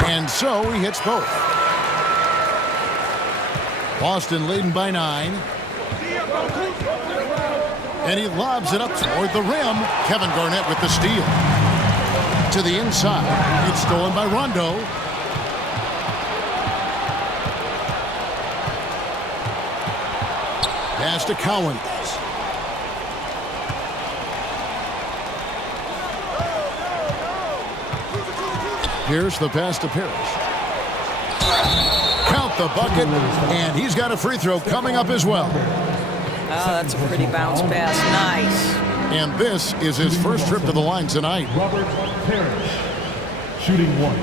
And so he hits both. Boston leading by 9. And he lobs it up toward the rim. Kevin Garnett with the steal. To the inside. It's stolen by Rondo. Pass to Cowan. Here's the pass to Parrish. Count the bucket, and he's got a free throw coming up as well. Oh, that's a pretty bounce pass. Nice. And this is his first trip to the line tonight. Robert Parrish, shooting 1.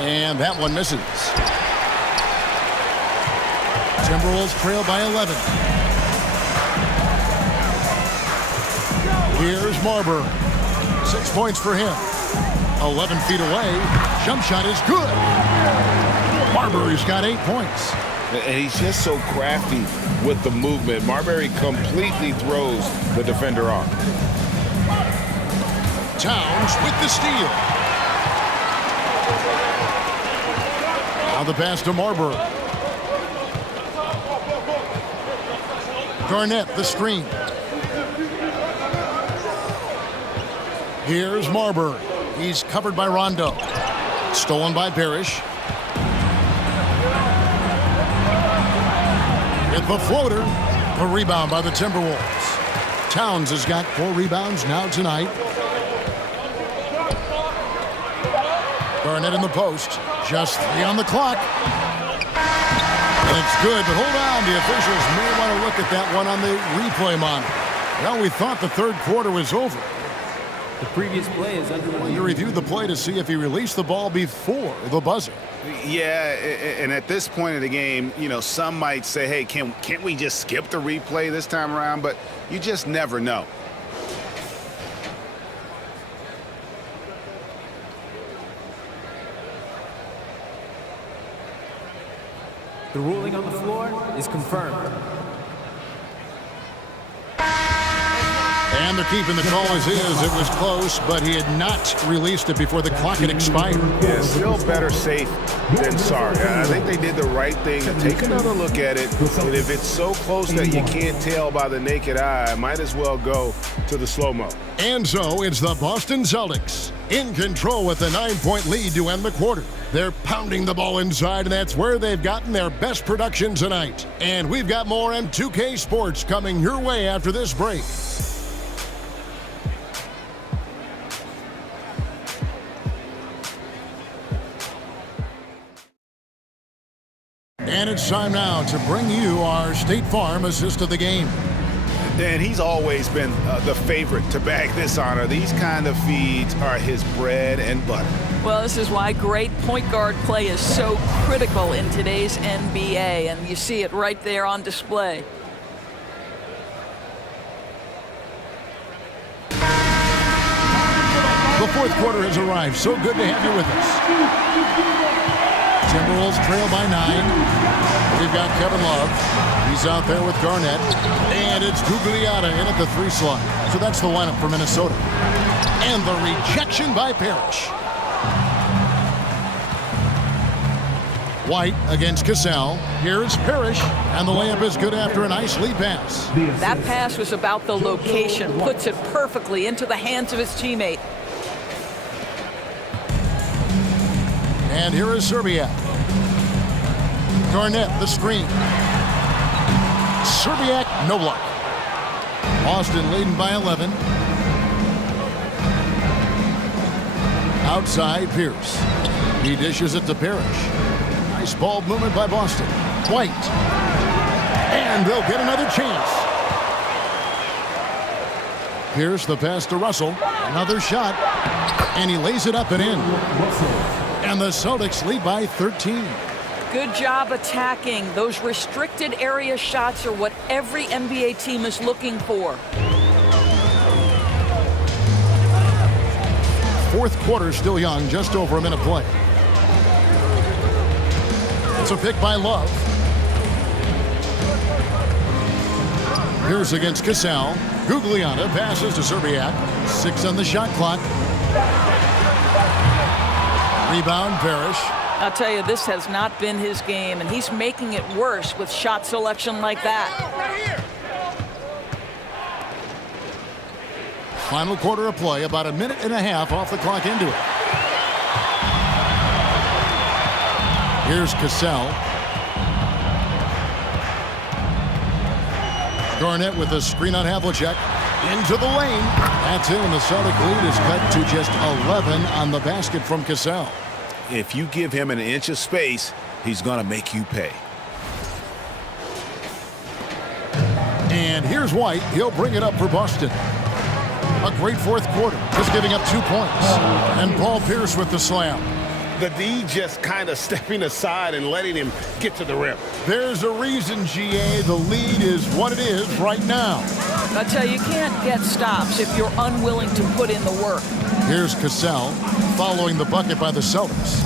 And that one misses. Timberwolves trail by 11. Here's Marbury. 6 points for him. 11 feet away. Jump shot is good. Marbury's got 8 points. And he's just so crafty with the movement. Marbury completely throws the defender off. Towns with the steal. Now the pass to Marbury. Garnett, the screen. Here's Marbury. He's covered by Rondo. Stolen by Parrish. With the floater. A rebound by the Timberwolves. Towns has got 4 rebounds now tonight. Garnett in the post. Just 3 on the clock. And it's good, but hold on. The officials may want to look at that one on the replay monitor. Well, we thought the third quarter was over. The previous play is under Well, you reviewed the play to see if he released the ball before the buzzer. Yeah, and at this point of the game, you know, some might say, hey, can't we just skip the replay this time around? But you just never know. The ruling on the floor is confirmed. And they're keeping the call as is. It was close, but he had not released it before the clock had expired. Yeah, still better safe than sorry. I think they did the right thing to take another look at it. And if it's so close that you can't tell by the naked eye, might as well go to the slow-mo. And so it's the Boston Celtics in control with a 9-point lead to end the quarter. They're pounding the ball inside, and that's where they've gotten their best production tonight. And we've got more M2K Sports coming your way after this break. And it's time now to bring you our State Farm assist of the game. And he's always been the favorite to bag this honor. These kind of feeds are his bread and butter. Well, this is why great point guard play is so critical in today's NBA, and you see it right there on display. The fourth quarter has arrived. So good to have you with us. Timberwolves trail by 9. We've got Kevin Love. He's out there with Garnett. And it's Gugliotta in at the 3 slot. So that's the lineup for Minnesota. And the rejection by Parrish. White against Cassell. Here's Parrish. And the layup is good after a nice lead pass. That pass was about the location. Puts it perfectly into the hands of his teammate. And here is Serbiak. Garnett, the screen. Serbiak, no luck. Boston leading by 11. Outside, Pierce. He dishes it to Parrish. Nice ball movement by Boston. White. And they'll get another chance. Pierce, the pass to Russell. Another shot. And he lays it up and in. And the Celtics lead by 13. Good job attacking. Those restricted area shots are what every NBA team is looking for. Fourth quarter still young, just over a minute play. It's a pick by Love. Here's against Cassell. Gugliotta passes to Serbiak. 6 on the shot clock. Rebound, Parrish. I'll tell you, this has not been his game, and he's making it worse with shot selection like that. Final quarter of play, about a minute and a half off the clock into it. Here's Cassell. Garnett with a screen on Havlicek. Into the lane. That's it, and the Celtic lead is cut to just 11 on the basket from Cassell. If you give him an inch of space, he's going to make you pay. And here's White. He'll bring it up for Boston. A great fourth quarter, just giving up 2 points. And Paul Pierce with the slam. The D just kind of stepping aside and letting him get to the rim. There's a reason, GA. The lead is what it is right now. I tell you, you can't get stops if you're unwilling to put in the work. Here's Cassell following the bucket by the Celtics.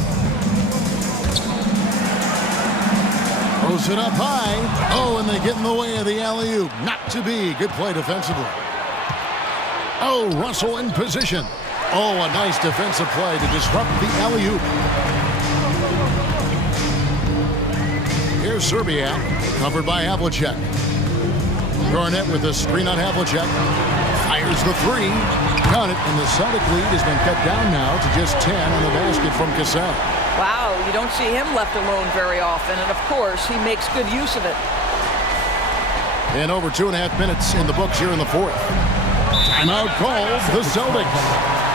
Throws it up high. Oh, and they get in the way of the alley-oop. Not to be. Good play defensively. Oh, Russell in position. Oh, a nice defensive play to disrupt the alley-oop. Here's Serbiak, covered by Havlicek. Garnett with a screen on Havlicek. Fires the 3. Count it, and the Celtic lead has been cut down now to just 10 on the basket from Cassell. Wow, you don't see him left alone very often, and of course, he makes good use of it. And over 2.5 minutes in the books here in the fourth. Timeout calls the Celtics.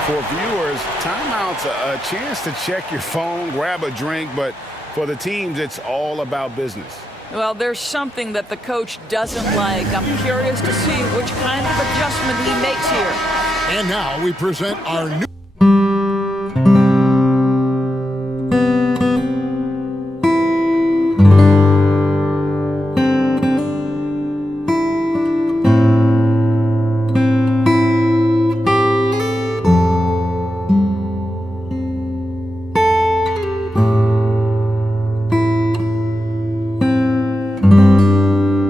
For viewers, timeout's a chance to check your phone, grab a drink, but for the teams, it's all about business. Well, there's something that the coach doesn't like. I'm curious to see which kind of adjustment he makes here. And now we present our new...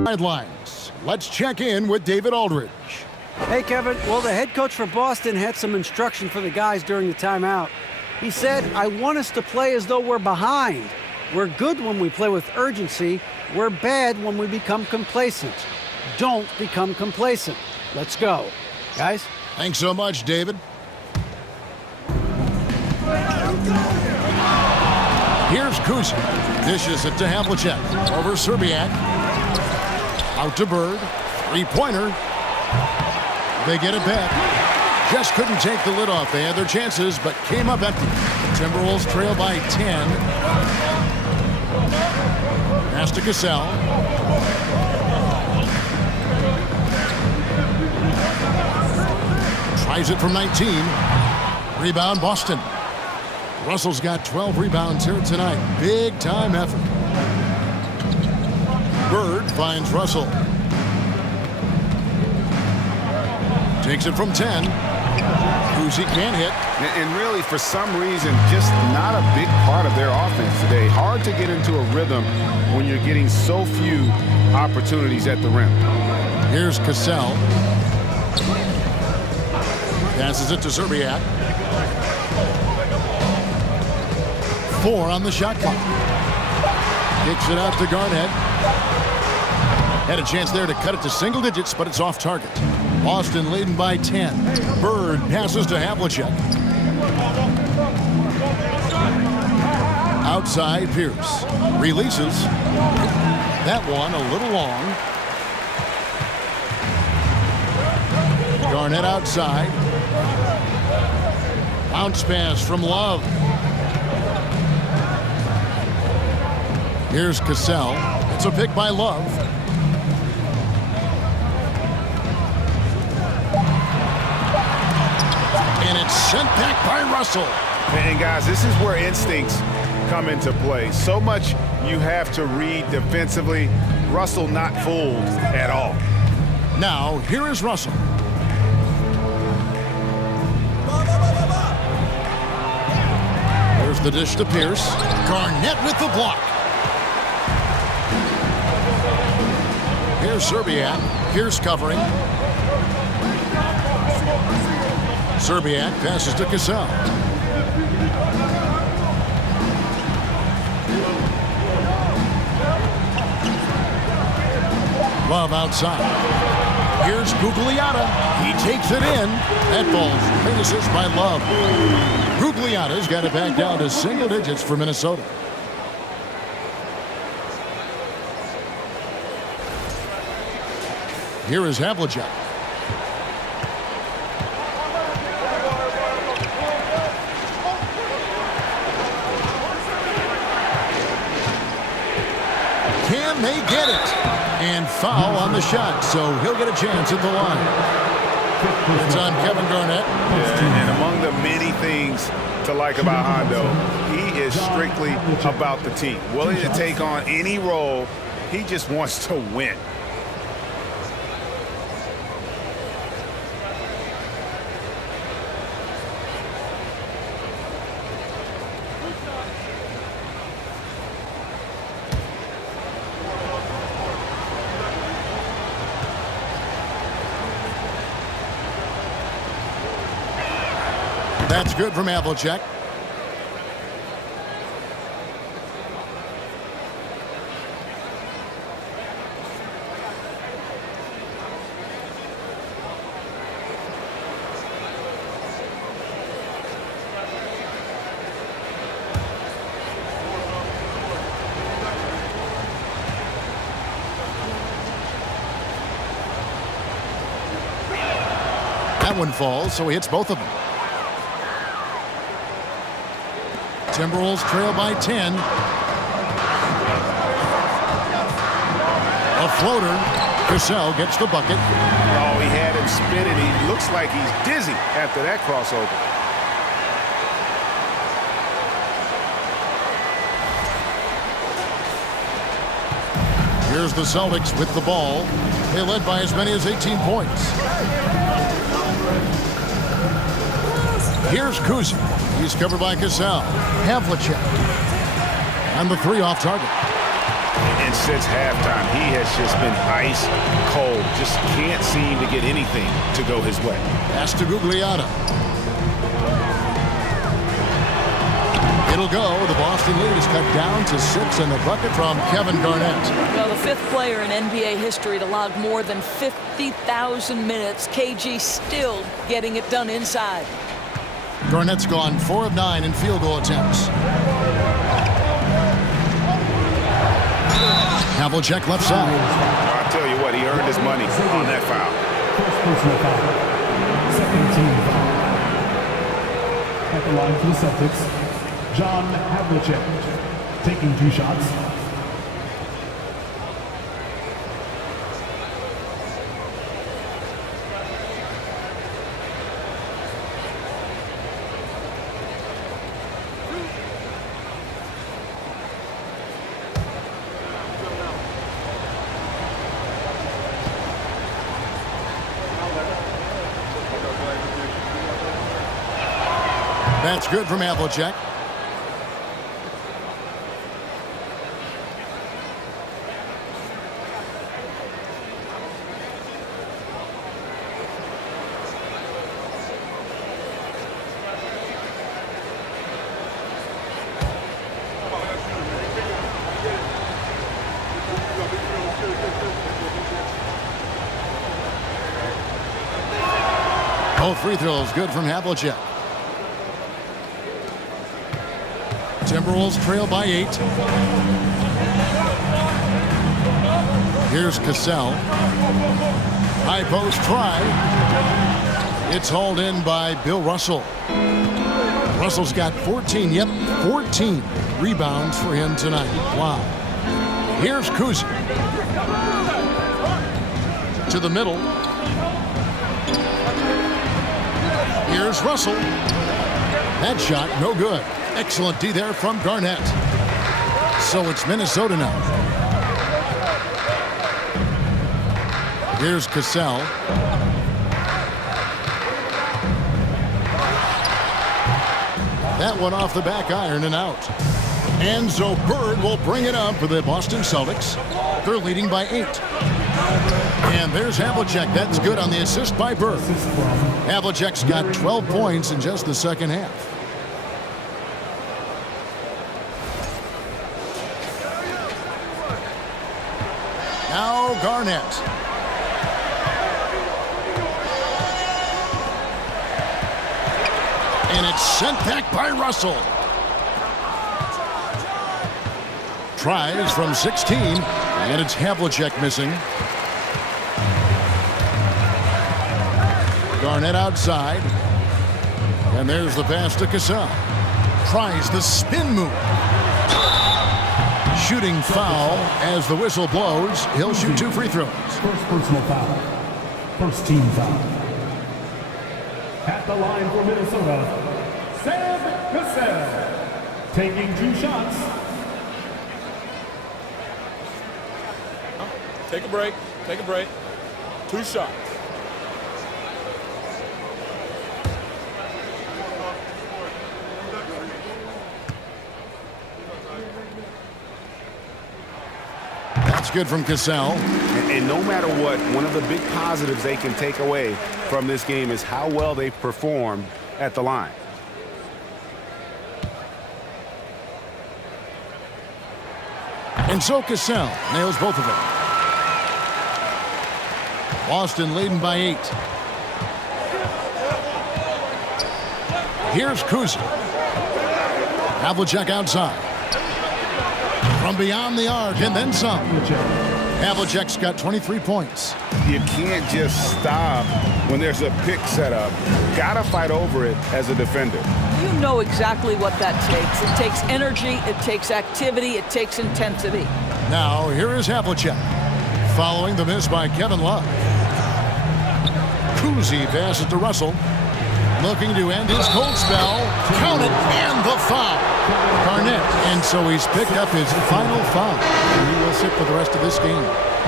Sidelines. Let's check in with David Aldridge. Hey, Kevin. Well, the head coach for Boston had some instruction for the guys during the timeout. He said, I want us to play as though we're behind. We're good when we play with urgency. We're bad when we become complacent. Don't become complacent. Let's go. Guys? Thanks so much, David. Here's Kuzi. Dishes it to Havlicek. Over Serbiak. Out to Bird. Three-pointer. They get it back. Just couldn't take the lid off. They had their chances, but came up empty. The Timberwolves trail by 10. Pass to Cassell. Tries it from 19. Rebound, Boston. Russell's got 12 rebounds here tonight. Big time effort. Bird finds Russell. Takes it from 10. Kuzi can't hit. And really, for some reason, just not a big part of their offense today. Hard to get into a rhythm when you're getting so few opportunities at the rim. Here's Cassell. Passes it to Serbiak. 4 on the shot clock. Kicks it out to Garnett. Had a chance there to cut it to single digits, but it's off target. Boston leading by 10. Bird passes to Havlicek. Outside, Pierce. Releases. That one a little long. Garnett outside. Bounce pass from Love. Here's Cassell. It's a pick by Love. And it's sent back by Russell. And guys, this is where instincts come into play. So much you have to read defensively. Russell not fooled at all. Now, here is Russell. There's the dish to Pierce. Garnett with the block. Here's Serbiak. Pierce covering. Serbiak passes to Cassell. Love outside. Here's Gugliotta. He takes it in. That ball's great assist by Love. Gugliotta's got it back down to single digits for Minnesota. Here is Havlicek. Can they get it? And foul on the shot, so he'll get a chance at the line. It's on Kevin Garnett. And among the many things to like about Hondo, he is strictly about the team. Willing to take on any role. He just wants to win. That's good from Havlicek. That one falls, so he hits both of them. Timberwolves trail by 10. A floater. Cassell gets the bucket. Oh, he had him spinning. He looks like he's dizzy after that crossover. Here's the Celtics with the ball. They led by as many as 18 points. Here's Kuzi. He's covered by Cassell. Havlicek. And the three off target. And since halftime, he has just been ice cold. Just can't seem to get anything to go his way. Pass to Gugliotta. It'll go. The Boston lead is cut down to 6 in the bucket from Kevin Garnett. Well, the 5th player in NBA history to log more than 50,000 minutes. KG still getting it done inside. Garnett's gone 4 of 9 in field goal attempts. Havlicek left side. I'll tell you what, he earned his money on that foul. First personal foul. Second team foul. At the line for the Celtics, John Havlicek, taking 2 shots. That's good from Havlicek. Both free throws good from Havlicek. Timberwolves trail by 8. Here's Cassell. High post try. It's hauled in by Bill Russell. Russell's got 14 rebounds for him tonight. Wow. Here's Kuzi. To the middle. Here's Russell. That shot, no good. Excellent D there from Garnett. So it's Minnesota now. Here's Cassell. That one off the back iron and out. Enzo Bird will bring it up for the Boston Celtics. They're leading by 8. And there's Havlicek. That's good on the assist by Bird. Havlicek's got 12 points in just the second half. Now Garnett. And it's sent back by Russell. Tries from 16, and it's Havlicek missing. Garnett outside. And there's the pass to Cassell. Tries the spin move. Shooting foul as the whistle blows. He'll shoot 2 free throws. First personal foul. First team foul. At the line for Minnesota, Sam Cassell, taking 2 shots. Take a break. Take a break. 2 shots. That's good from Cassell. And no matter what, one of the big positives they can take away from this game is how well they performed at the line. And so Cassell nails both of them. Boston leading by 8. Here's Kuzi. Havlicek outside. From beyond the arc and then some. Havlicek's got 23 points. You can't just stop when there's a pick set up. Gotta fight over it as a defender. You know exactly what that takes. It takes energy, it takes activity, it takes intensity. Now, here is Havlicek. Following the miss by Kevin Love. Kuzi passes to Russell. Looking to end his cold spell. Count it, and the foul. Garnett, and so he's picked up his final foul. And he will sit for the rest of this game.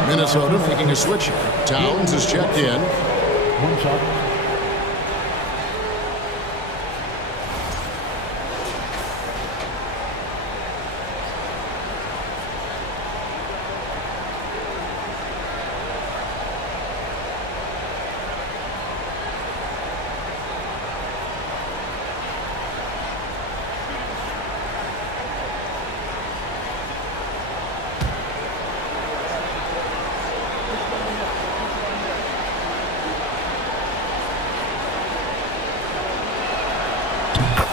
Minnesota making a switch here. Towns is checked in. 1 shot.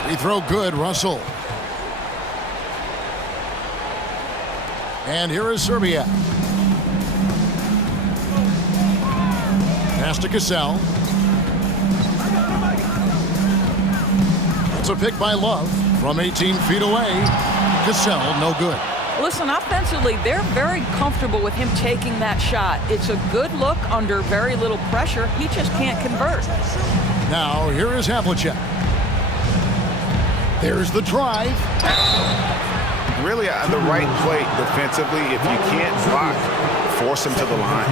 Free throw good, Russell. And here is Serbia. Pass to Cassell. It's a pick by Love from 18 feet away. Cassell, no good. Listen, offensively, they're very comfortable with him taking that shot. It's a good look under very little pressure. He just can't convert. Now, here is Havlicek. There's the drive. Really the right play defensively. If you can't block, force him to the line.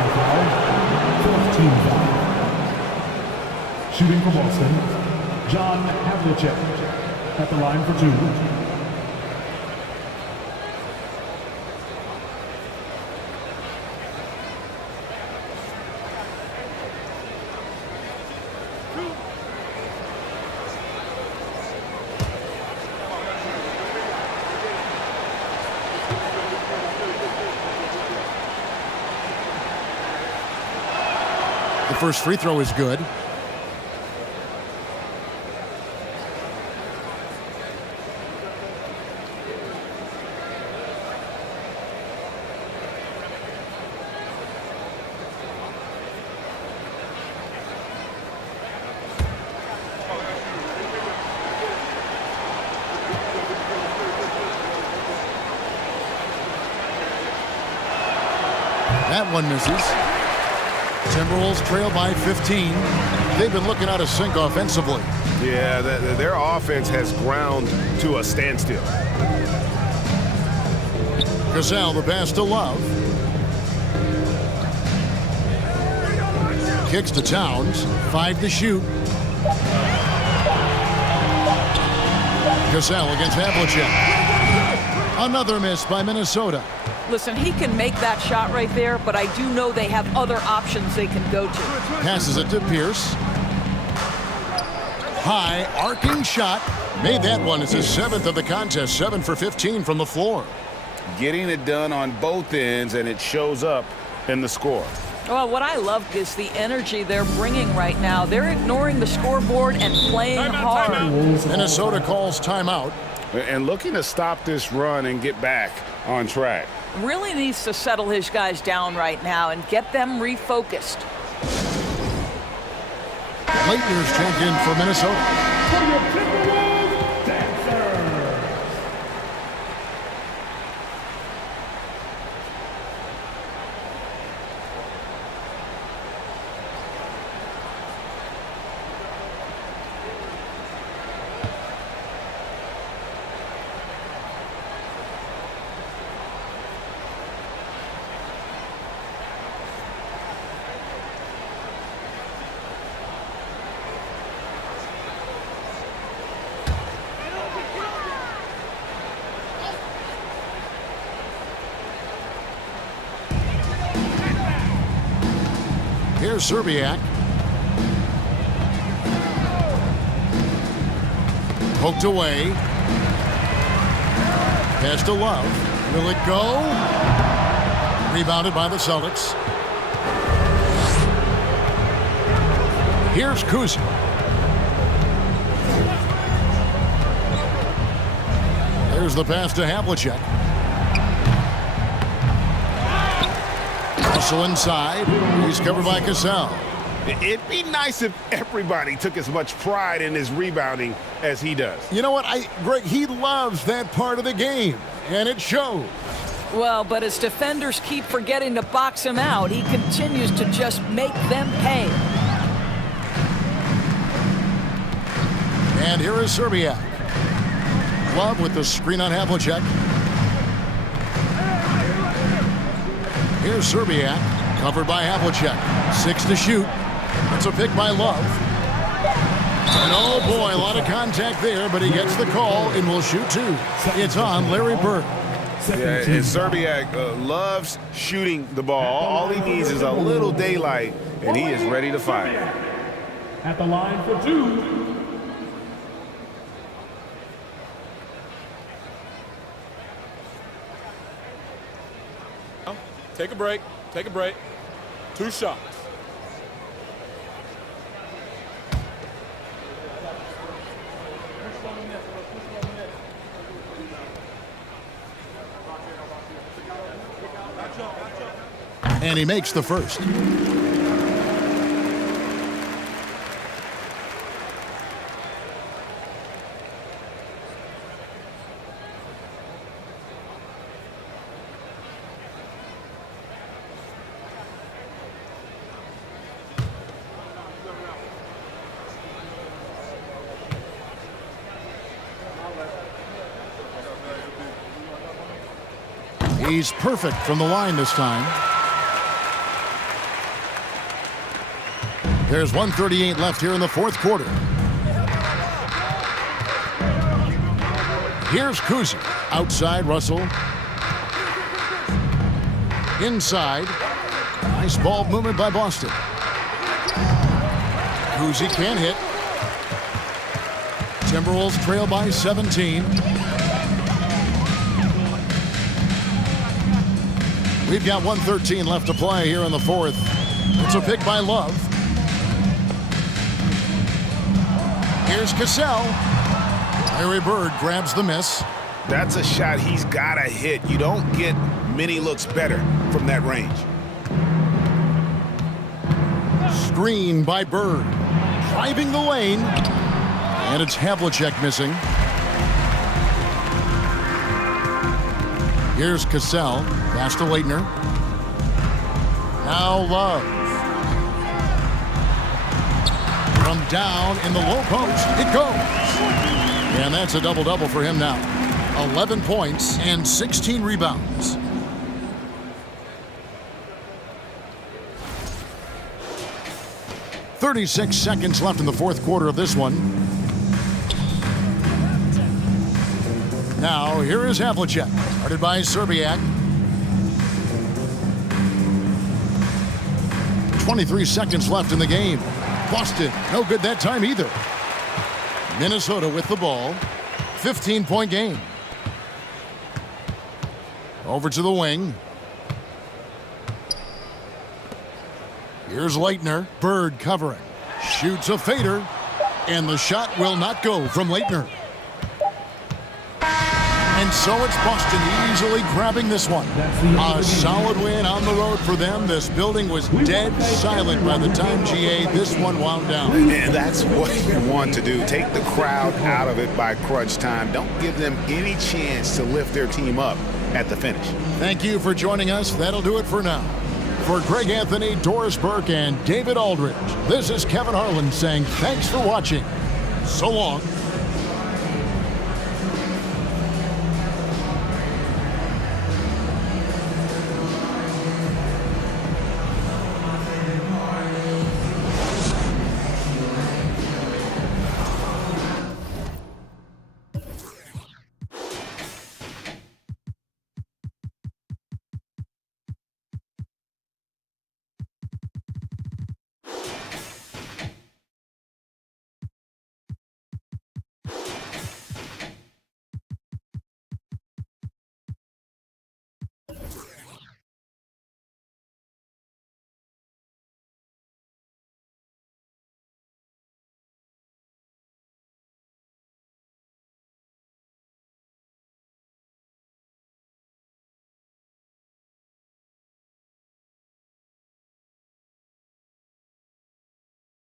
Shooting for Boston, John Havlicek at the line for 2. The first free throw is good. That one misses. Timberwolves trail by 15. They've been looking out of sync offensively. Yeah, their offense has ground to a standstill. Cassell, the pass to Love. Kicks to Towns. 5 to shoot. Cassell against Havlicek. Another miss by Minnesota. Listen, he can make that shot right there, but I do know they have other options they can go to. Passes it to Pierce. High, arcing shot. Made that one. It's his 7th of the contest. 7 for 15 from the floor. Getting it done on both ends, and it shows up in the score. Well, what I love is the energy they're bringing right now. They're ignoring the scoreboard and playing hard. Minnesota calls timeout. And looking to stop this run and get back on track. Really needs to settle his guys down right now and get them refocused. Leitner's checked in for Minnesota. Here's Serbiak. Poked away. Pass to Love. Will it go? Rebounded by the Celtics. Here's Kuzma. There's the pass to Havlicek. Also inside. He's covered by Cassell. It'd be nice if everybody took as much pride in his rebounding as he does. You know what, Greg, he loves that part of the game, and it shows. Well, but as defenders keep forgetting to box him out, he continues to just make them pay. And here is Serbiak. Love with the screen on Havlicek. Here's Serbiak, covered by Havlicek. 6 to shoot. It's a pick by Love. And oh boy, a lot of contact there, but he gets the call and will shoot 2. It's on Larry Bird. Yeah, and Serbiak loves shooting the ball. All he needs is a little daylight, and he is ready to fire. At the line for 2. Take a break. Take a break. 2 shots. And he makes the first. He's perfect from the line this time. There's 1:38 left here in the fourth quarter. Here's Kuzi. Outside, Russell. Inside. Nice ball movement by Boston. Kuzi can't hit. Timberwolves trail by 17. We've got 1:13 left to play here in the fourth. It's a pick by Love. Here's Cassell. Larry Bird grabs the miss. That's a shot he's got to hit. You don't get many looks better from that range. Screen by Bird. Driving the lane. And it's Havlicek missing. Here's Cassell. Pass to Leitner. Now Love. From down in the low post, it goes. And that's a double-double for him now. 11 points and 16 rebounds. "36 seconds left in the fourth quarter of this one. Now, here is Havlicek, guarded by Serbiak. 23 seconds left in the game. Boston, no good that time either. Minnesota with the ball. 15-point game. Over to the wing. Here's Leitner. Bird covering. Shoots a fader. And the shot will not go from Leitner. And so it's Boston easily grabbing this one. A solid win on the road for them. This building was dead silent by the time, GA, this one wound down. And that's what you want to do. Take the crowd out of it by crunch time. Don't give them any chance to lift their team up at the finish. Thank you for joining us. That'll do it for now. For Greg Anthony, Doris Burke, and David Aldridge, this is Kevin Harlan saying thanks for watching. So long.